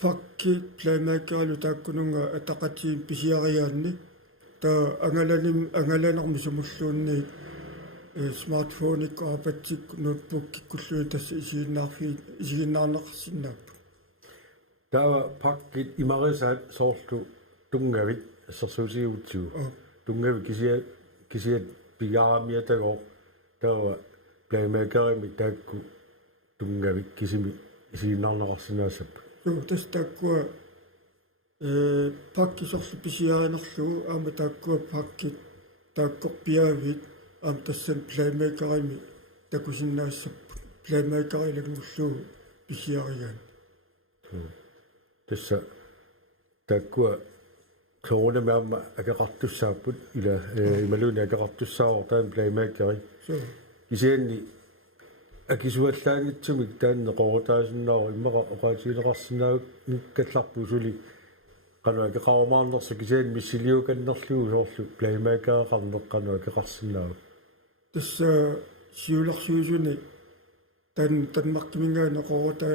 пакки плеймейкерилу тааккунунга атақатиим писиариаанни таа ангаланерми сумуллуунни смартфоник аапатсик ноутбук киккуллуи тасса исигиннаарнеқарсинааппу таава паккит имарисаат соорлу тунгавит ассерсуусигутсуу тунгави кисиат пигарамиатагоо таава плеймейкерими таакку тунгавит кисими исигиннаарнеқарсинаассаппу суу тасса тааккуа пакки сорлу писиаринерлугу аама тааккуа паккит тааккорпиаавит аама тассан плеймейкерими такусиннаассаппу плеймейкерилагмуллуу писиаригаан тасса таккуа корона маама акеқартуссааппут ила ималуни акеқартуссаавартаан плеймаккери so кисианни акисуаллаангитсумик таанне қорутаасиннаава иммаqa оqaатилеқарсинаавик никкалларпу сули qanu акеқармаарнерсу кисиан миссилиуканнерлугу соорлу плеймаккаақарнеққану акеқарсинаавик тасса сиуларсуусуни танмартимингаана қорота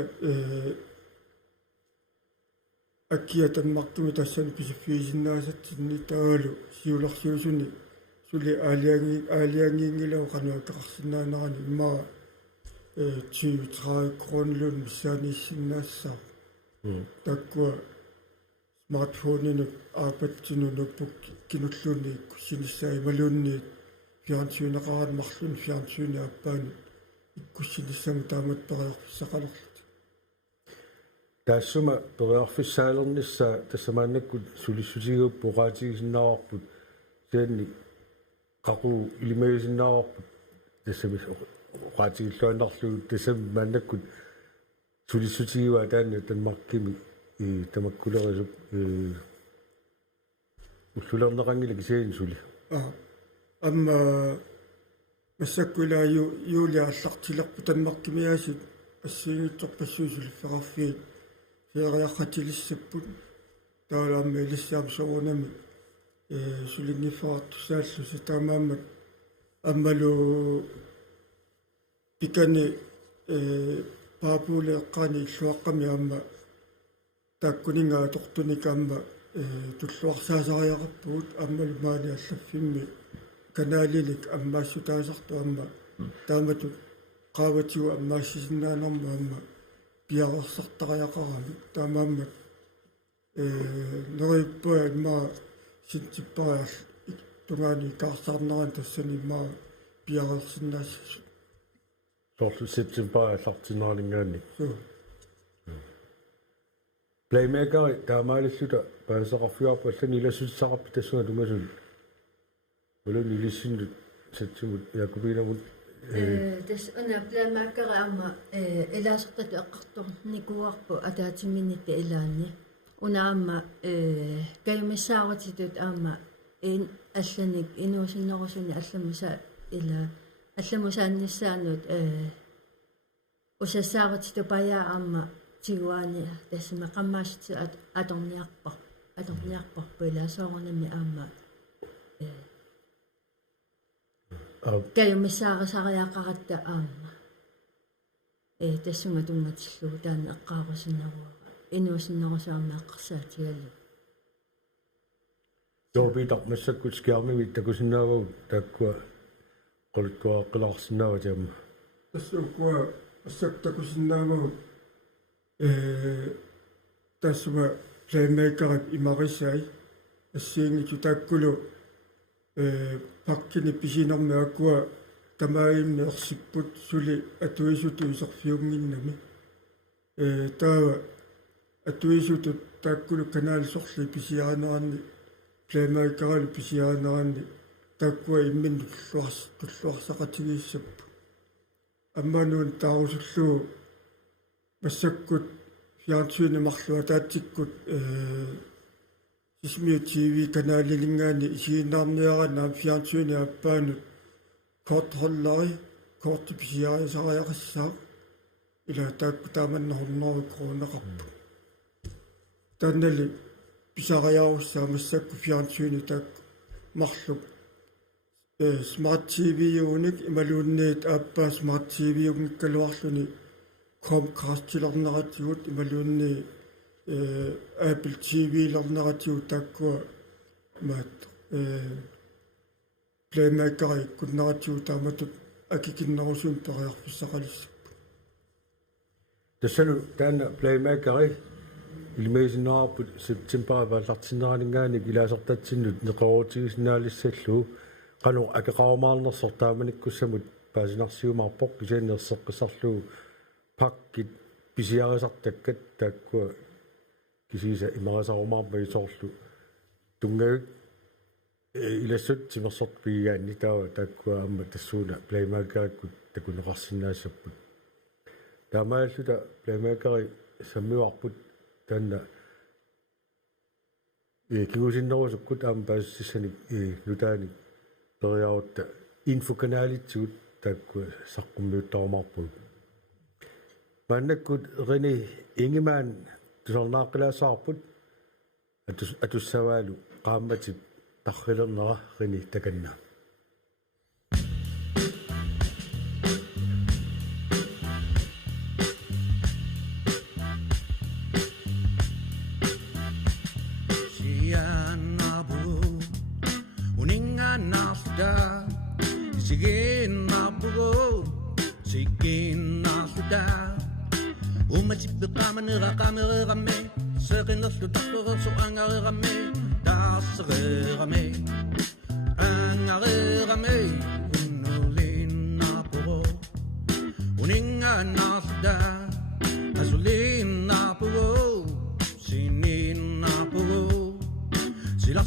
аккиа танмартуми тассани писиффиисиннаасатсинни таалу сиуларсуусуни сули аалиангингилау qanu акеқарсинаанерани имма 20-30 кронлун миссааниссиннаассаа таккуа смартфонинут аапатсину ноутбук кинуллуни иккуссиниссаа ималуунни фиансуинеқарат марлун фиансуини аппаани иккуссиниссама таамат периорфиссақалерлут таассума периорфиссаалернissaа тассамааннаккут сулиссутигуп пуqaатигисиннааварпут сианни qaqu илимагисиннааварпут тассами qaatigillaanarlugu tasam maannakkut sulisutigiwa taanna tanmarkimi tamakkulerisup уллулернеқангила кисаин сули амма массаккулааю юулиарлартилерпу танмаркимиасит ассиингитсорпассуусулиффеқарфиит фериаққатилиссаппут таалаамма илиссаам соорунами сулингиффаартусааллу сатаамааммат аммалу пикани паапулеэққани иллуаққами аама тааккунингаа тортуникаама туллуарсаасариақарпугут ааммалу маани аллаффимми канаалилик аммаассутаасарту аама таамату qaavatigu аммаассисиннаанерма аама пиарерсартариақарами таамаамма нериппа имма синтиппариар тунгаани каарсаарнеран тассани имма пиарерсиннаассус соорлу септембааллартинералингаанни so плеймейкер таамаалиссута паасеқарфиарпаллани илассутсақарпи тассуна тумасул улун илиссиннут сатсумут якубинамут тас она плеймейкер аама элаасертату эққартор никуарпу атаатимминитта илаанни унаама каймассааратитут аама алланик инуусиннерусуни алламуса ила алламусаанниссаанут усассааратиту пая аама тигуани тассама qammaasiti аторниарпарпу илаасоорнами аама каймассаарасариақаратта аама тассума тунгатиллугу таана эққаарусиннеруара инуусиннерусаама аққарсаатигалу дообитар массаккут скиарними такусиннаавагу тааккуа qolukkuaqqilarsinnaava taamma тассуккуа ассактакусиннаамагут тассума плеймейкерат имарисай ассиингиту тааккулу паккини писинерми аккуа тамаимни ерсиппут сули атуисуту исерфиунгиннами таава атуисуту тааккулу канаалсорли писиаанеранни плеймейкерали писиаанеранни таккуа иммин туллуарсақатигииссаппу аммануун таарусуллуу массаккут фиансуини марлуа таатсиккут сисми тв канаалилингаани исииннаарниарана фиансуини аппаанут кортхоллари корти писиариасариақассаа ила таакку тааманнернеру кроонеқарпу таннали писариаруссаа массакку фиансуини таакку марлук smart TV unik imaluunniit aappaa smart TV ungikkaluarluni Chromecast-tilerneratigut imaluunni Apple TV lerneratigut taakkua maat playmakeri kunneratigut taamatut akikinnerusuun periarfissaqalissappu тассану таана плеймейкери илмеисинаарпут септембаавааллартинеранингааник илаасертатсиннут неқорутигиснаалиссаллуу qanu akaqarumaarnersortaamanikkussamut paasinarsiumaarpoq kisiannerseqqisarluu pakkit pisiarisartakkat taakkua kisiisa imarasarumaarpa isorlu tungagik ilassut simersorpigaanni taava taakkua amma tassuuna playmakerikkut takuneqarsinnaassapпут таамааллута playmakeri sammiuarput taanna kigusinnerusukut aam paassissanik nutaanik teriarutta infokanaalitsut taakku saqqummiuttarumarpug maannakkut rini ingimaan tusornaaqqilaassaarput atussavaalu qaammatip tarrilernera rini takanna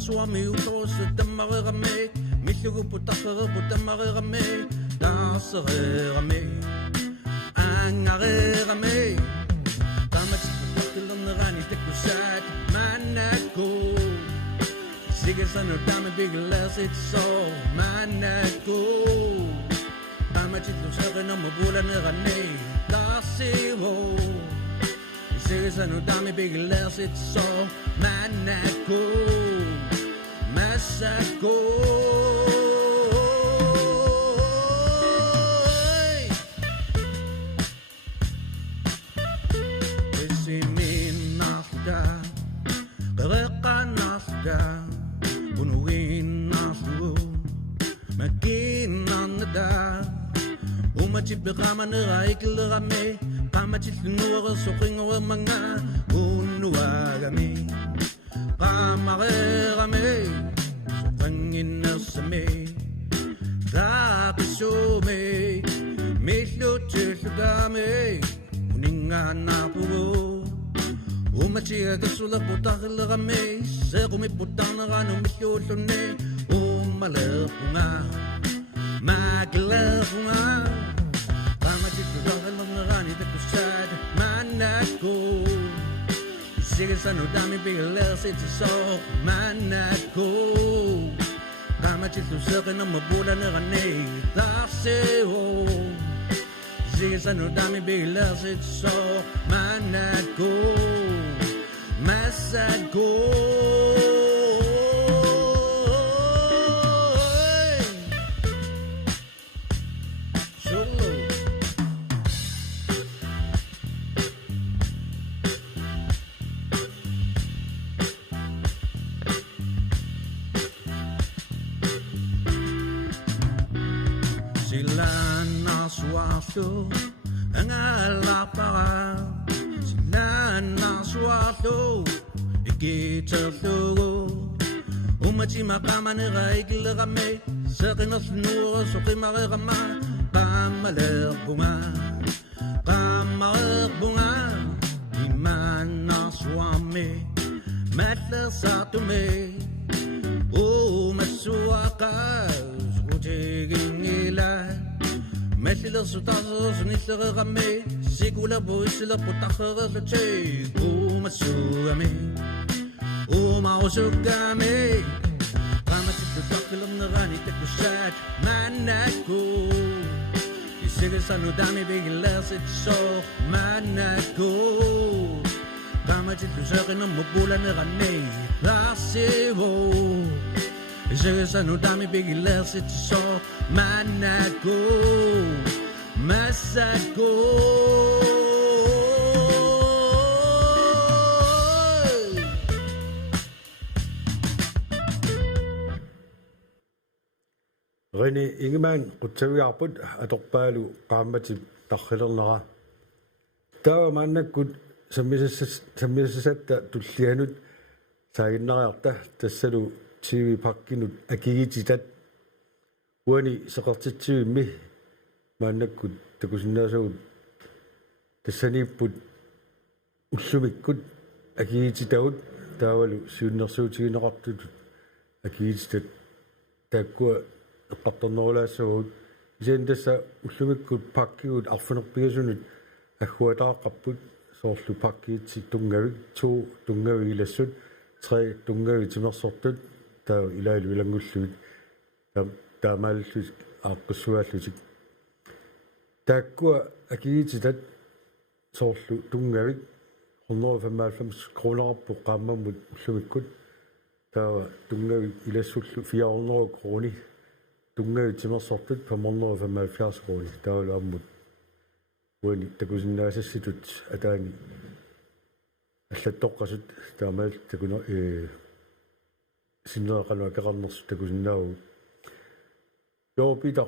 Suami utos tamarame milugu putakere putamare dasere angarame tamat putakilangani tekusat manako sigasano dame big less it's so manako tamat tusare no mabulane rane dasimo sigasano dame big less it's so manako Masako Isimin nafda Qariqan nafda Bunuin nafdu Makin nanda Umati biqama niraik lirame Qamati nuwa suqinga wa manga Unuagami Qamarerame Suqanginnersame Taapisume Millutilgame Uninganapugo Umatiga kasula putaglagame Segumi putanagano millullune Umalepunga Maglepunga Qamatitlagalamanagani takusad Manako Sigasano dami bigalas it's so manako Qamatitu saqin na mabula na rane Taseo Sigasano dami bigalas it's so manako Masako Ang alapara sila na swalo ikitsalugo umachi makamanira ikilagame sa kinasnuro sa kimarama pamalerpunga iman na swami matla sa tume masuakas kutiging ilan Mesila sutazo sunisere game Sigula boisila putakere le che Umasugame Umausugame Qamati tutakilam narani tekusat Manako Isigasano dami bigilas itso Manako Qamati tusakin na mabula narani Lasivo Isigasano dami bigilas itso Manako Masako Rini ingimaan qutsaviarput atorpaalu qaammatip tarrilernera taava maannakkut sammisasatta tullianut saaginnariarta tassalu TV pakkinut akigititat uani seqertitsivimmi maannakkut takusinnaasugut tassaniipput ullumikkut akigititagut taavalu siunnersuutigineqartut akigititat taakkua eqqartornerulaassugut isen tassa ullumikkut pakkigut arfunerpigasunut agguataaqarput soorlu pakkiitsi tungavik tungavik ilassut tre tunga timersortut taa ilailu ilangulluit taamaallut aaqqussuallutik taakkua akiititat soorlu tungavik 195 kronerarpu qaammammut ullumikkut taa tungavik ilassullu 400 kroni tungavik timersortut 575 kroni taalu ammut uani takusinnaasassitut ataani аллаттоққасут таамаал такуна синнеқалуа кеқарнерсу такусиннааву йоопита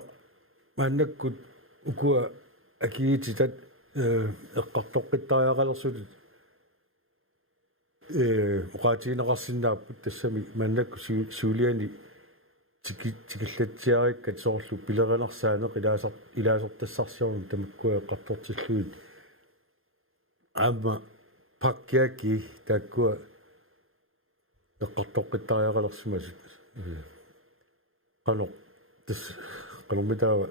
мааннаккут укуа акиититат эққартоққиттариақалерсут оқаатиинеқарсиннааппут тассами мааннакку суулиани тикиллатсиариккат соорлу пилеринерсаанеқ илаасертассарсиорун тамаккуа эққартортиллуит аама pakkiaki taakkua eqqartoqqittariaqalersumasut qanoq tas qanormitaawa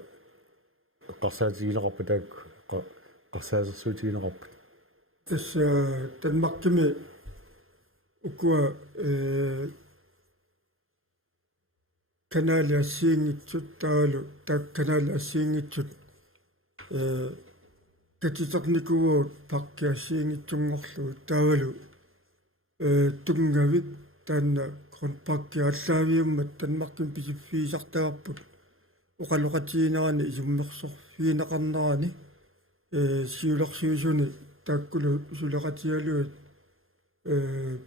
eqqarsaatigineqarpa taakku qarsaasersuutigineqarpa tässä tanmaqqimi ukua kanaali assiingitsut taalu taak kanaali assiingitsut katiternikuut pakkiassiingitsunngorlu taavalu tungavik taanna pakkiallaaviummat tanmarkim pisiffiisartaarput uqaloqatiinerani isummersorfiineqarnerani siulersuisuni taakkulu suleqatialuut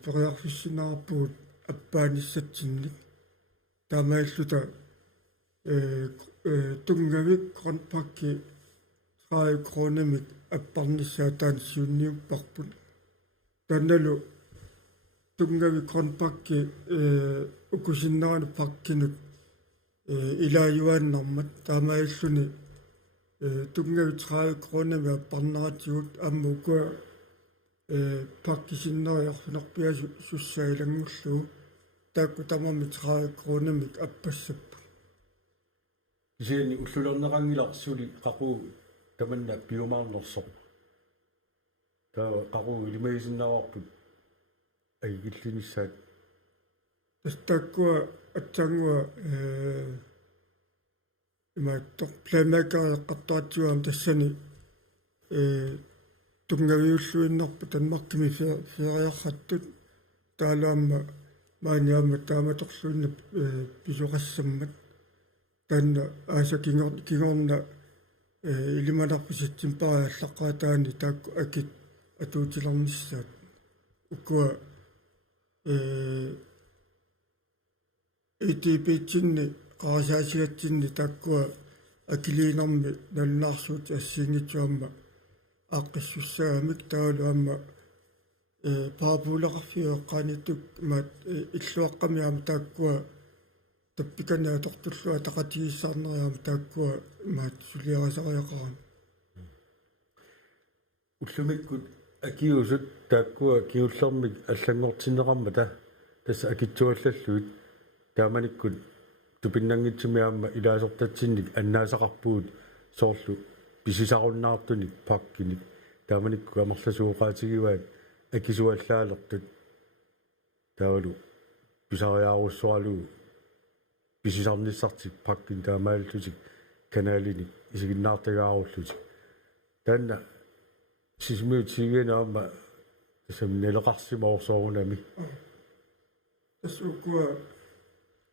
periarfissinarpuut appaanissatsinnik taamailluta tungavik pakki 3 kronemik apparnissaa taansiunniupparput tannalu tungavi kronpakki ukusinneranu pakkinut ilaajuannarmat taamailluni tungavi 3 kronemi apparneratigut ammukua pakkisinnerjarfunerpiasu sussailangulluu taakku tamami 3 kronemik appassappu isiani ullulernerangilarsuli qaquu tamanna piumaarnersoq taa qaquu ilimaisinnaawarput aigillinissaat tastakkua atsangua imaattor playmaker-eqqartuatsuam tassani tungaviulluinnerpu tanmarkimi feriarrattut taalaamma maaniaamma taamatorluunna pisuqassammat taanna aasa kingorna ilimanarpisitsin pariallaqaataani taakku akit atuutilernissaat ukua itipitsinni qaarasaasigatsinni taakkua akiliinermi nalnaarsuut assiingitsuamma aaqqissussaamik taalu amma paapuuleqarfiueqqaanittuk maat illuaqqamiaama taakkua tappikana tortullua taqatigissaarneriaama taakkua maat suliarasariaqaram уллумиккут акиусут тааккуа киуллермик аллангортиннеқарма тасса акитсуаллаллуит тааманиккут тупиннангитсумиаама илаасортатсинник аннаасақарпуут соорлу писисаруннаартуник паккиник тааманикку амерласууqaатигиваат акисуаллаалертут таавалу писариааруссуалу писисарниссартик паккин таамааллутик канаалиник исигиннаартагааруллутик таанна сисмиутигинаама тасамнелеқарсимаорсоорунами тассукуа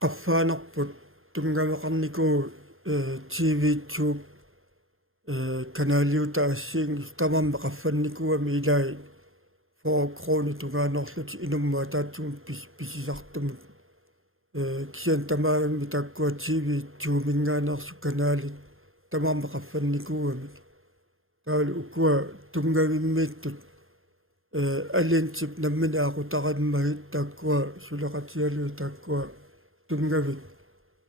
qaffaanerput tungaveqarnikuu TV-tube kanaaliuta assiing tamamma qaffannikuami ilai 4 krone tungaanorluti inumma taatsum pisisartumut kian tamaammi taakkua TV-tube mingaanersu kanaali tamamma qaffannikuami taal ukua tungavimmiittut allinsip nammini aqutaqammagit taakkua suleqatialu taakkua tungavik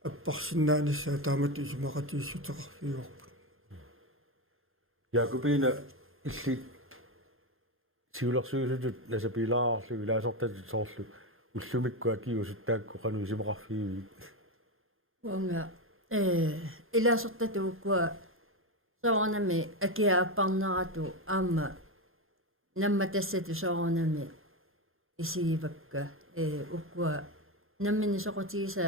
apparsinnaanissa taamatu isumaqatiissutaqarfiuarput Jakobina illi siulersuusutut nasapilaarlu ilaasortatut soorlu ullumikku akiusut taakku qanu isimaqarfiugi Wanga ilaasortatuukkua soornami akiaapparneratu aamma namma tassatu soornami isigivakka ukwa nammini soqotisa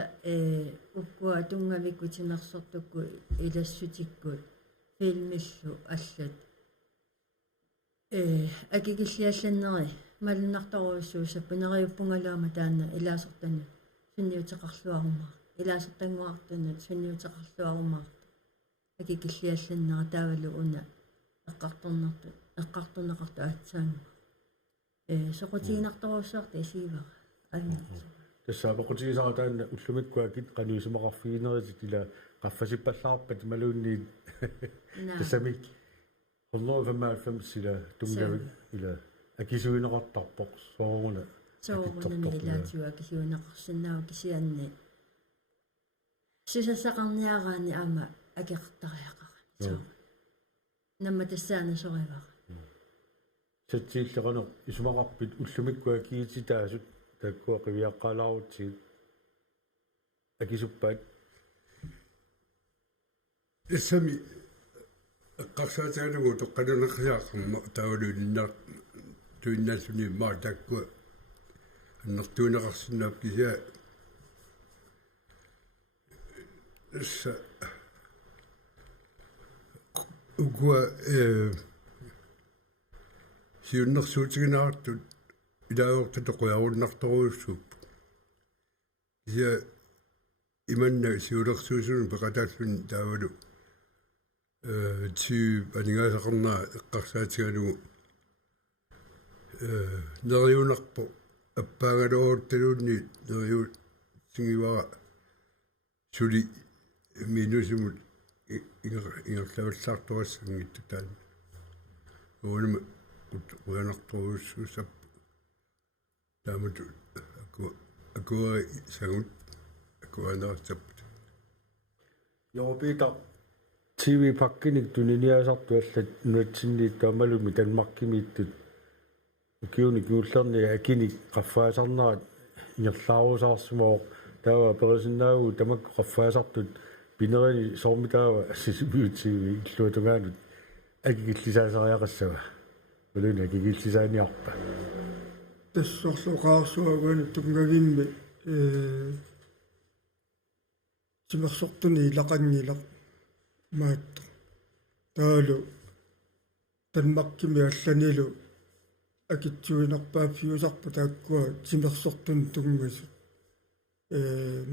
ukwa tungavikutinersortukku ilassutikku filmillu allat akikilliallanneri малуннартаруйссууса пинериуппунгalaama таанна илаасертанна сунниутеқарлуарумаа илаасертангуартуна сунниутеқарлуарумаарта акикиллиалланнера таавалу уна эққарторнеқарту аатсаангу соқутигинарторуссуарта исивара тассаапақутигисара таанна уллумиккуакит каниусумақарфигинерит ила qaffasippallaarpat maluunniit тассамик хорноофамааффам сила тунгавик ила акисуинеқартарпоқ соорна соорна илаатиуа кисуинеқарсинаау кисианни сисассақарниараани аама акеқартариақарани соо намма тассаана соривара сатсииллеқано исумақарпит уллумиккуакиити таасут таккуа қивиаққалаарутсигит акисуппаат Issami qarsaatangu toqqalunersiaaqamma taululinnar tuinnasuni maatakkua annertuuneqarsinnaap kisia issa ukua siunnersuutiginaattut ilaaortu toquyarunnartoruussuup kisia imanna siulersuusun peqataallun taavalu ty aningaasaqarnaa eqqarsaatigalugu neriunarpo appaangaloortaluunni neriu singivara suli minusumut ingerlavallartorassangittu taanna uunuma uyanartoruussuusap taamatu akua sangut akuanaartapput Joopita TV pakkinik tuniniasartu allat nuatsinniit tamalumi tanmarkimiittut kiuni kuullerni akinik qaffaasarnaat ingerlaarusaarsumoo taava perisinaagu tamakku qaffaasartut pinerani soormitaawa assisimiutsivi illuutungaanut akikillisaasariaqassava maluni akikillisaaniarpa тассорлуqaarsuaguanu тунгавимми тимерсортуни илақангилақ маатта таалу танмаккими алланилу акитсуинарпааффиусарпа тааккуа тимерсортун тунгасу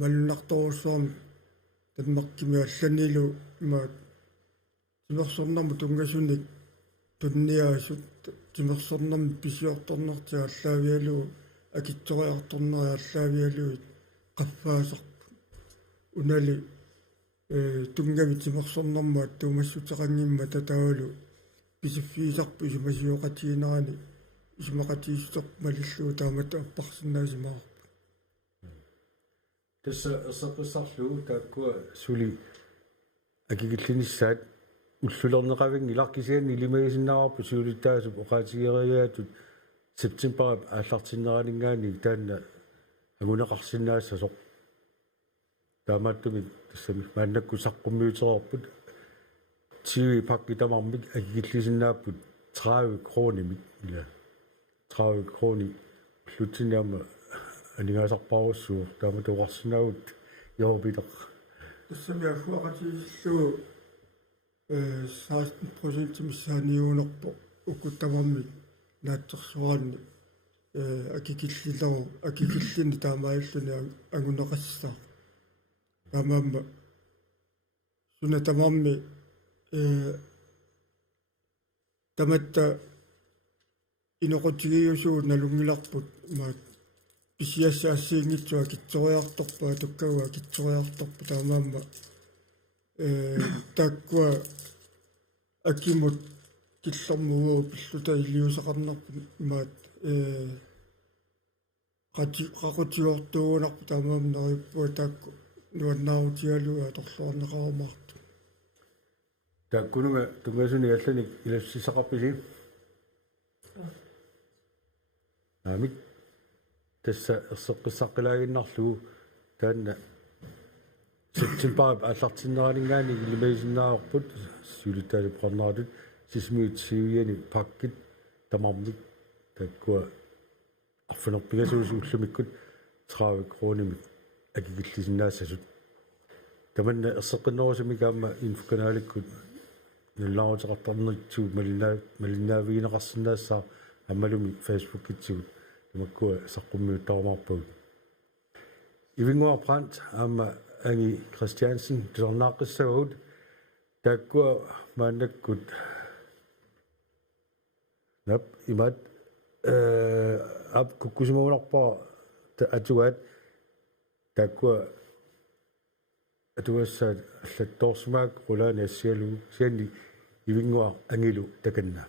малуннарторуссуарми танмаккими алланилу маат тимерсорнарму тунгасуник тунниаасут тимерсорнарми писиорторнартиа аллаавиалу акитсориарторнери аллаавиалуит qaffаасарпу унали тунгами тимерсорнармаат туумассутеқангимма татаалу писиффиисарпу исумасиоқатиинерани исумақатииссоқ малиллуу таамата аппарсинаасимаарпу тасса эсэқиссарлуу тааккуа сули акикиллинissaat уллулернеқавин иларкисиани илимагисиннаарпу суулиттаасуп оқаатигериаатут септембер ааллартиннеранингааник таанна агунеқарсинаассасоқ таамааттуми тассами мааннакку саққуммиутерерпут TV pakki тамармик акикиллисиннааппут 30 кронимик ила 30 крони лутиниама анигаасарпаруссуу таама туарсинаагут яопитақ тассами афуақатииллуу 16% миссааниуунерпо укуттамармик наатсерсуаанни акикиллилеру акикиллини таамааллуни агунеқассаа таамаамма суна тамарми таматта иноқутигиусуу налунгиларпут маат писиассаассиингитсуа китсориарторпаа туккауа китсориарторпа таамаамма таккуа акимут киллэрмугуу пиллута илиусақарнарпу маат qaqutiortuunarpu taamaamnerippua taakku nuannaautialua atorluarneqarumaartu тааккунунга тунгасуни алланик илассисақарписи аамик тасса ерсеққиссаққилагиннарлугу таанна септембер ааллартиннеранингаани илимагисиннаарпут суулиттаали пронаатут сисмиут сиуяни паккит тамармик таккуа арфунерпигасуус уллумиккут travik kroonimik akikillisinaassasut tamanna erseqinnerusami kaamma infokanaalikkut nullaarutеқартарнеритсуут малиннаавигинеқарсинаассаа аммалуми Facebook-итсуут тамаккуа саққуммиуттаормаарпагут ивингуар Brandt аама анги Christiansen торнааққиссагут таккуа мааннаккут нап имат ап куккусимаунарпаа атугаат таккуа атуассаат аллатторсимаак улаани ассиалу сианни ивингуар ангилу таканна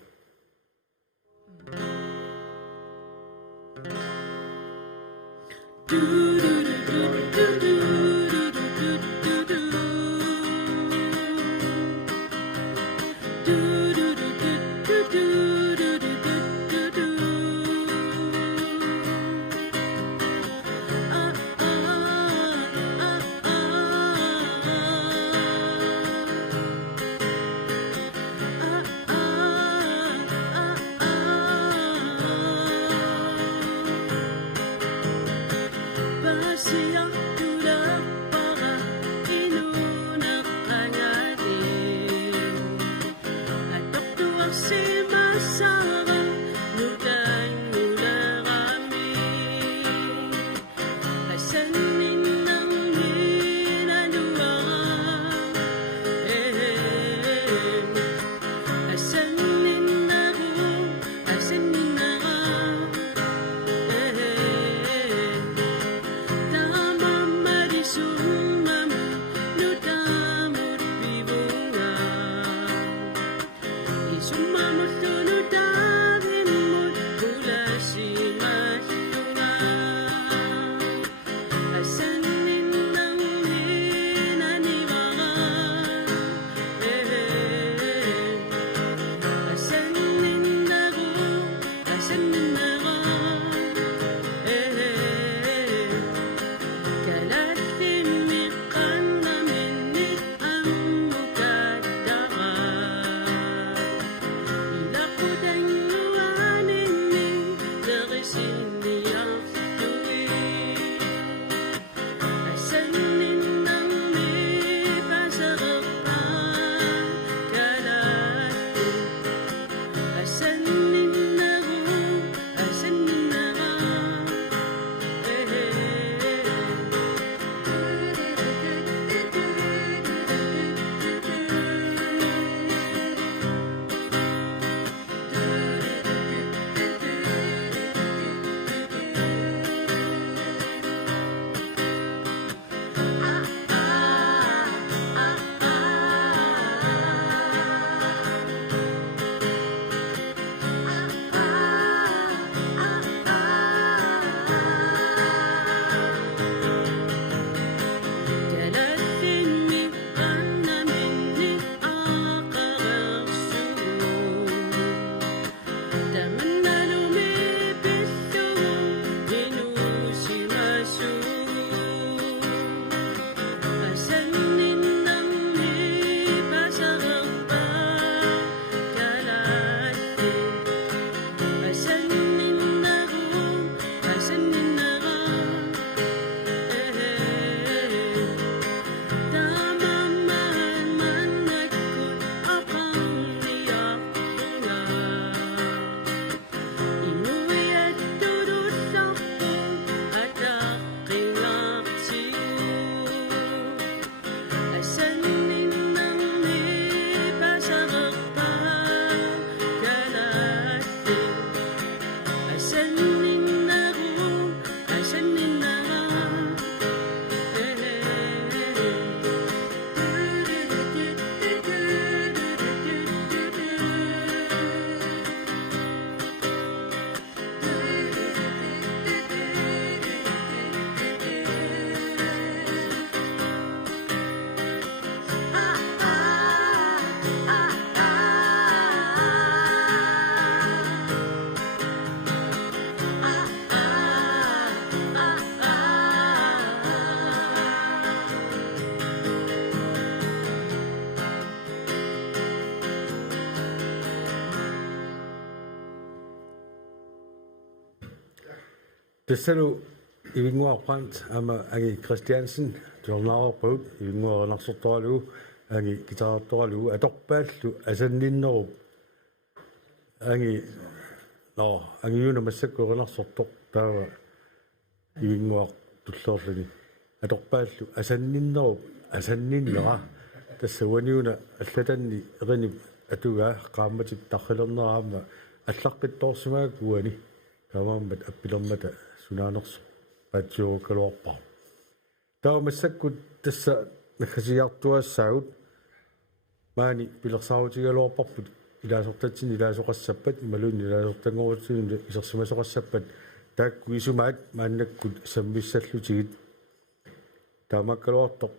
тассалу ивингуарпаант ама аги Кристиансен туорнаарпагут ивингуарнарсорторалугу аги гитаартторалугу аторпааллу асанниннеруп аги агиуна массаккуернарсортор таава ивингуар туллоорлуни аторпааллу асанниннеруп асанниннера тассаваниуна аллатанни эрини атугаа qaammatip tarrilerneraama аллаққиттоорсимаак уани таамааммат аппилермата сунааnersu патсиоруккалуарпаа таамассаккут тасса нахасиартуассаагут маани пилерсаавутигалуарпарпут илаасортатсин илаасоқассаппат ималуун илаасортангорутсуун исерсимасоқассаппат таакку исумаат мааннаккут саммиссаллутигит таамаккалуартоқ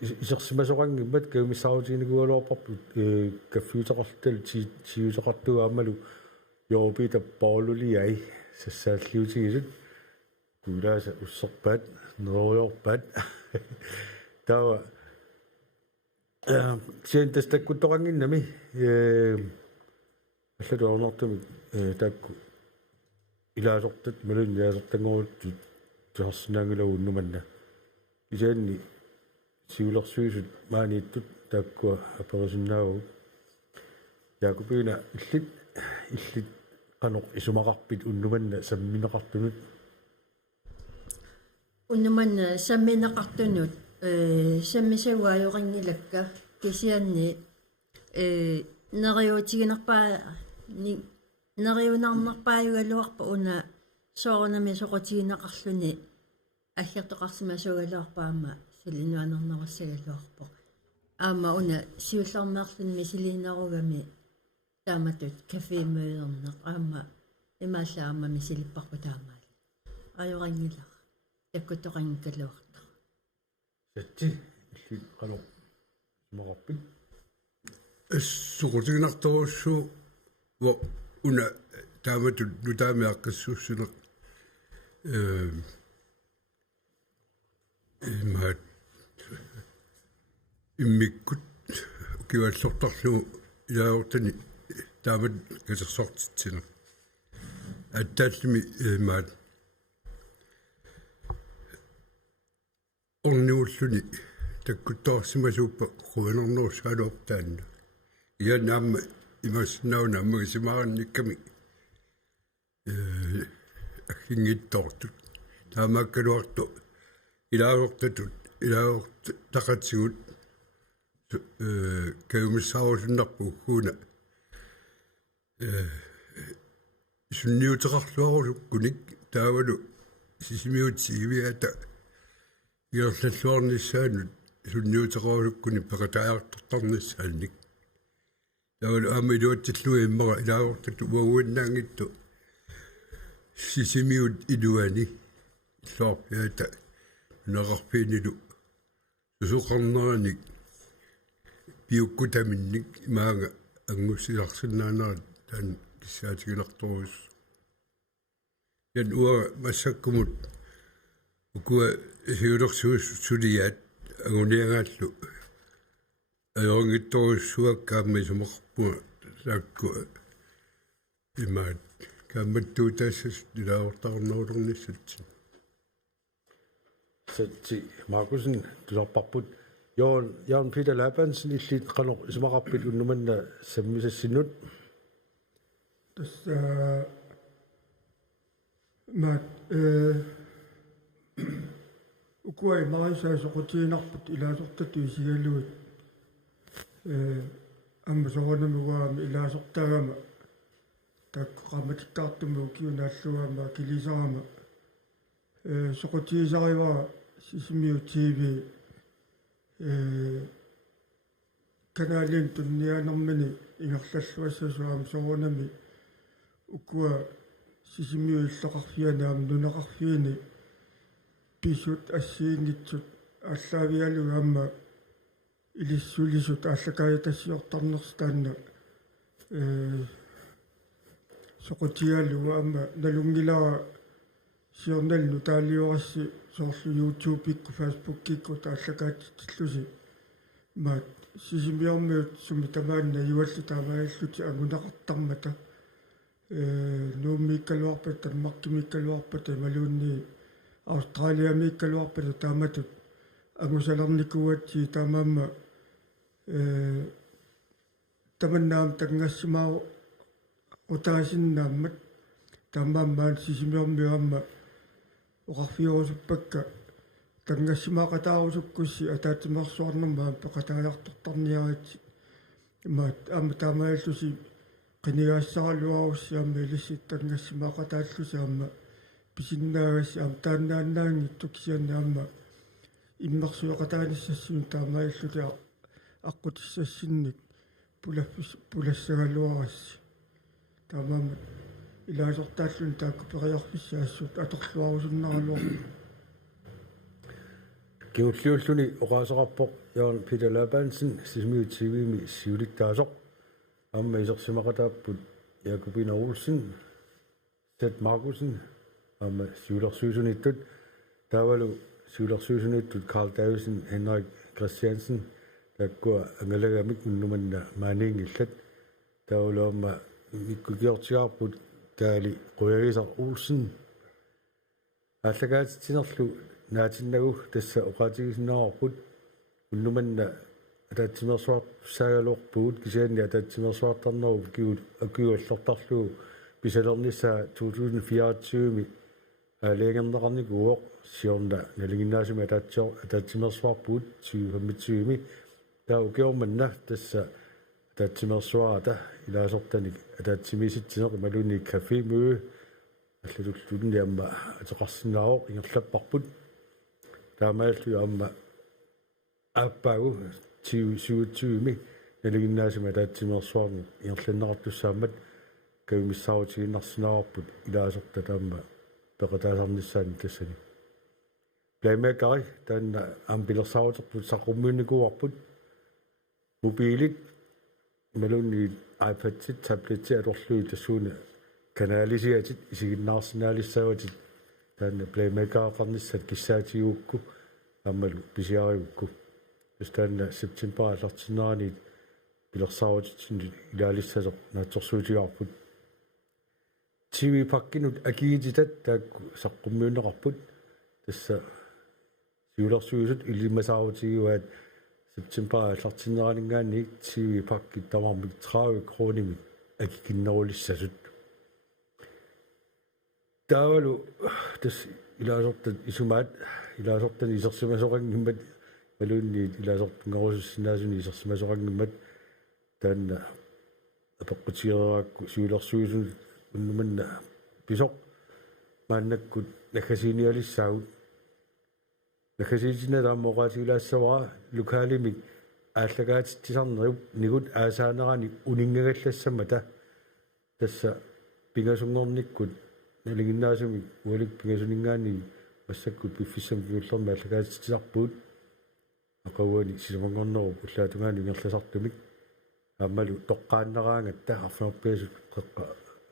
исерсимасоқангиммат каумиссаавутигинагуалуарпарпут каффиутеқартал сиутеқартуа аммалу йоопита паулулиай сассааллиутигисут кулааса уссерпаат неруйорпаат тава сиентастаккутторангиннами аллатуорнартуми таакку илаасортат малун илаасортангорутtu туарсинаагилавуннуманна исаанни сиулерсуисут maaнииттут тааккуа аперисиннааву яакупина иллит qanoq isumaqarpit unnуmanna sammineqartunut уннуманна самминеқартунут саммисауаажоқингилакка кисианни нериутигинерпаа нериунарнерпааюгалуарпа уна соорнами соқутигинеқарлуни аггертоқарсимасугалуарпаама силинуанернеруссагалуарпо аама уна сиуллермеерлунми силинеругами тааматут кафемеернеқ аама имааллаама мисилиппарпу таамаали ajorangilla таккутоқангкалуарта сатти иллит qanoq морпит эссуқутигинарторуссу во уна тааматут нутаамиаққиссууссунеқ иммаат иммиккут киваллортарлу илаортани таамат касерсортитсина аттааллими иммаат орниуллуни таккуттоорсимасууппа қувинернерусаалуортаанна ианаама имассинауна аммагисимаарникками хингиттортут таамааккалуарту илаавортатут илааворт тақатсигут каумиссаарусуннарпу хуна сунниутеқарлуарусуккуник таавалу сисимиутсигивиата иерллуарниссаанут сунниутеқарусуккуни пекатаартортарниссаанник таавалу аамилуатсиллуи иммара илаавортату уауиннаангитту сисимиут илуани сорпиата нақарпиинилу сусоқарнераник пиуккутаминник маага ангуссиларсиннаанерат таан киссаатигиларторус ян уа массаккумут укуа сиулерсуус сулиаат агуниангааллу аёрнгитторуссуаккаамми сумақарпуа сааккуа имаат камматтуутаассас илаавортарнерулерниссатсин сатти Маркусен туларпарпут Jørgen Peter Labansen иллит qanoq isumaqarpit unnumanna sammisassinut tässä mä ukuai maisa soqutiinarput ilaasortatuisigaluut amma soornamugaami ilaasortagama taqqamatikkaartumu kiunaallugaama kilisarama soqutiisariva sisimiu TV kanaalin tunnianermini ingerlalluassasuam soornami ukua sisimiu иллоqarfianaam nunaqarfiini pisut assiingitsut aalлaavialu amma ilissulisut ааллакаятассиортарнерстаанна soqutialu amma nalungilaa сиорналлу таалиорасси соорлу YouTube-икку Facebook-икку тааллакаатиллуси маат сисимиормиут суми тамаанна юаллу таамааллути агунақартармата нууммиккалуарпат таммаркимиккалуарпат малуунни Australia mikkaluarpatu taamatut angusalarnikuatsi taamaamma tamannaam tangassimaa utaasinnaammat taamaammaan sisimiormiuamma oqarfiurusuppakka tangassimaaqataarusukkussi ataatimersuarnermaa peqataajartortarniaritsi maat amma taamaаллуси qiniaassaraluarussi amma ilissit tangassimaaqataallusi amma pisinnaagasi am taannaannaangittuk sianni amma иммерсуоқатааниссассуун таамааллути аққутиссассинник пулассагалуарасси таамаама илаасортааллун таакку периорфиссаассут аторлуарусуннаралуар Kiulliulluni oqaasaqarpoq Jørgen Peter Labansen sismiutiivimi siulittaasоq amma isersimaqataapput Jakobina Olsen Seth Markusen amma siulersuusunittut taavalu siulersuusunittut Carl Davidsen Henrik Christiansen takkua angalagamik unnumanna maaniingillat taavaluamma mikkukiortigaarput taali quyagisar Olsen allagaatinerlu naatinnagu tassa oqaatigisinnaarput unnumanna атаатсимерсуар саагалуорпугут кисианни атаатсимерсуартарнеру киут акиуаллартарлуу писалернissaa 2024ми алеэгернеқарникуоқ сиорна налигиннаасими атаатсимерсуарпугут 2025ми таа укиорманна тасса атаатсимерсуарата илаасортаник атаатсимиситсинеқ малуни кафе мøe аллатуллутни амма атеқарсинааоқ ингерлаппарпут таамааллу амма аппагу 2027ми налигиннаасими атаатсимерсуарни ингерланнеқартуссаамат кавимиссаутигиннарсинаарпут илаасорта таама пеқатаасарниссаани тассани плаймакари таанна ампилерсааутарпут саққуммуникуарпут мобилит малунни iPad-тит таблетти аторлуи тассууна каналисиатит исигиннаарсинаалиссаватит таанна плаймакаақарниссат киссаатигуукку аммалу писиариукку таанна септембер аллартиннаани пилерсааватитсин илаалиссасоқ наатсорсуутигарпут TV pakkinut akiititat taakku saqqummiunneqarput tassa siulersuusut illimasaautigiuat september allartinneraaningaanni TV pakkit tamarmik 30 kronimi akikinnerulissasut taavalu tas ilaasortat isumaat ilaasortani isersimasoqangimmat malunni ilaasortungarusussinaasuni isersimasoqangimmat taanna apeqqutigerakku siulersuusun unnumanna pisoq maannakkut nakasinialissagut nakasiitina taammoqaatigilaassawa lukaalimik ааллагаатитсарнеруп нигут аасаанерани унингагallасsamата тасса пингасунгорниккут налигиннаасуми уалик пингасунингаани массаккут пиффиссам киуллерми ааллагаатитсарпуут ақауани сисамангорнеру уллаатунгаани ингерласартумик аамалу тоққааннераангатта арфнерпиасут қеққа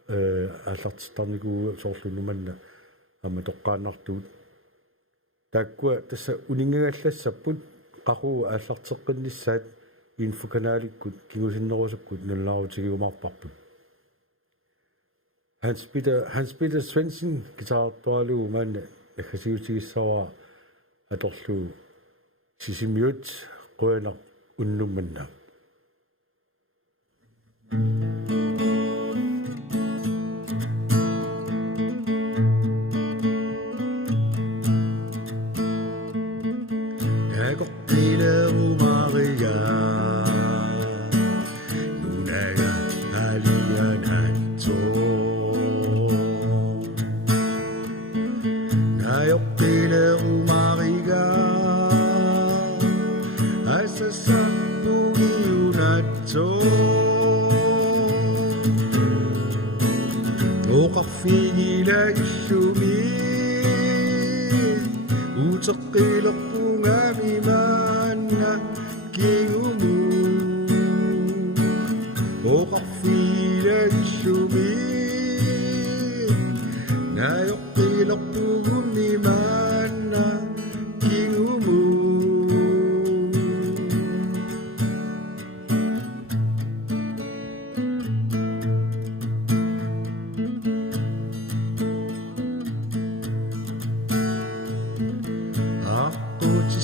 ааллартиттарникуу соорлунуманна ама тоққааннартуут тааккуа тасса унингагаллассаппут qaquu ааллартеққиннissaat инфоканаликкут кигусиннерусуккут наллаарутигиумаарпарпут Hans Peter Svensson гитаартуалуу маана нахасиутигиссаваа аторлуу сисимиут қуянақ уннумманна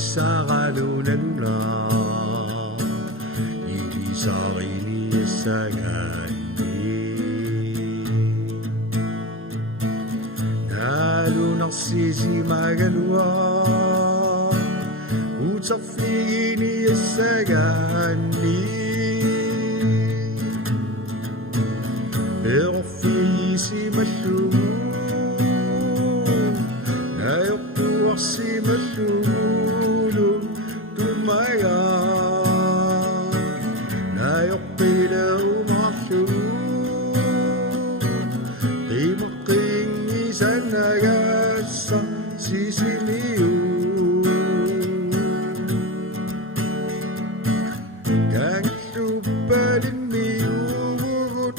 Saralunan Ilisari Sagani Nalunang sisi magalwa Utafini Sagani Erfi si malu Nayok si malu Tumaya Nayok pilaw malu Timaking isan nagasa sisiliw Kang lupalin miurut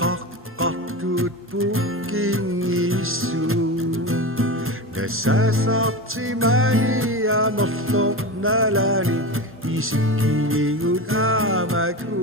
Kakakut puking isu Nasasakti maya maslok nalani Isikiyun amaku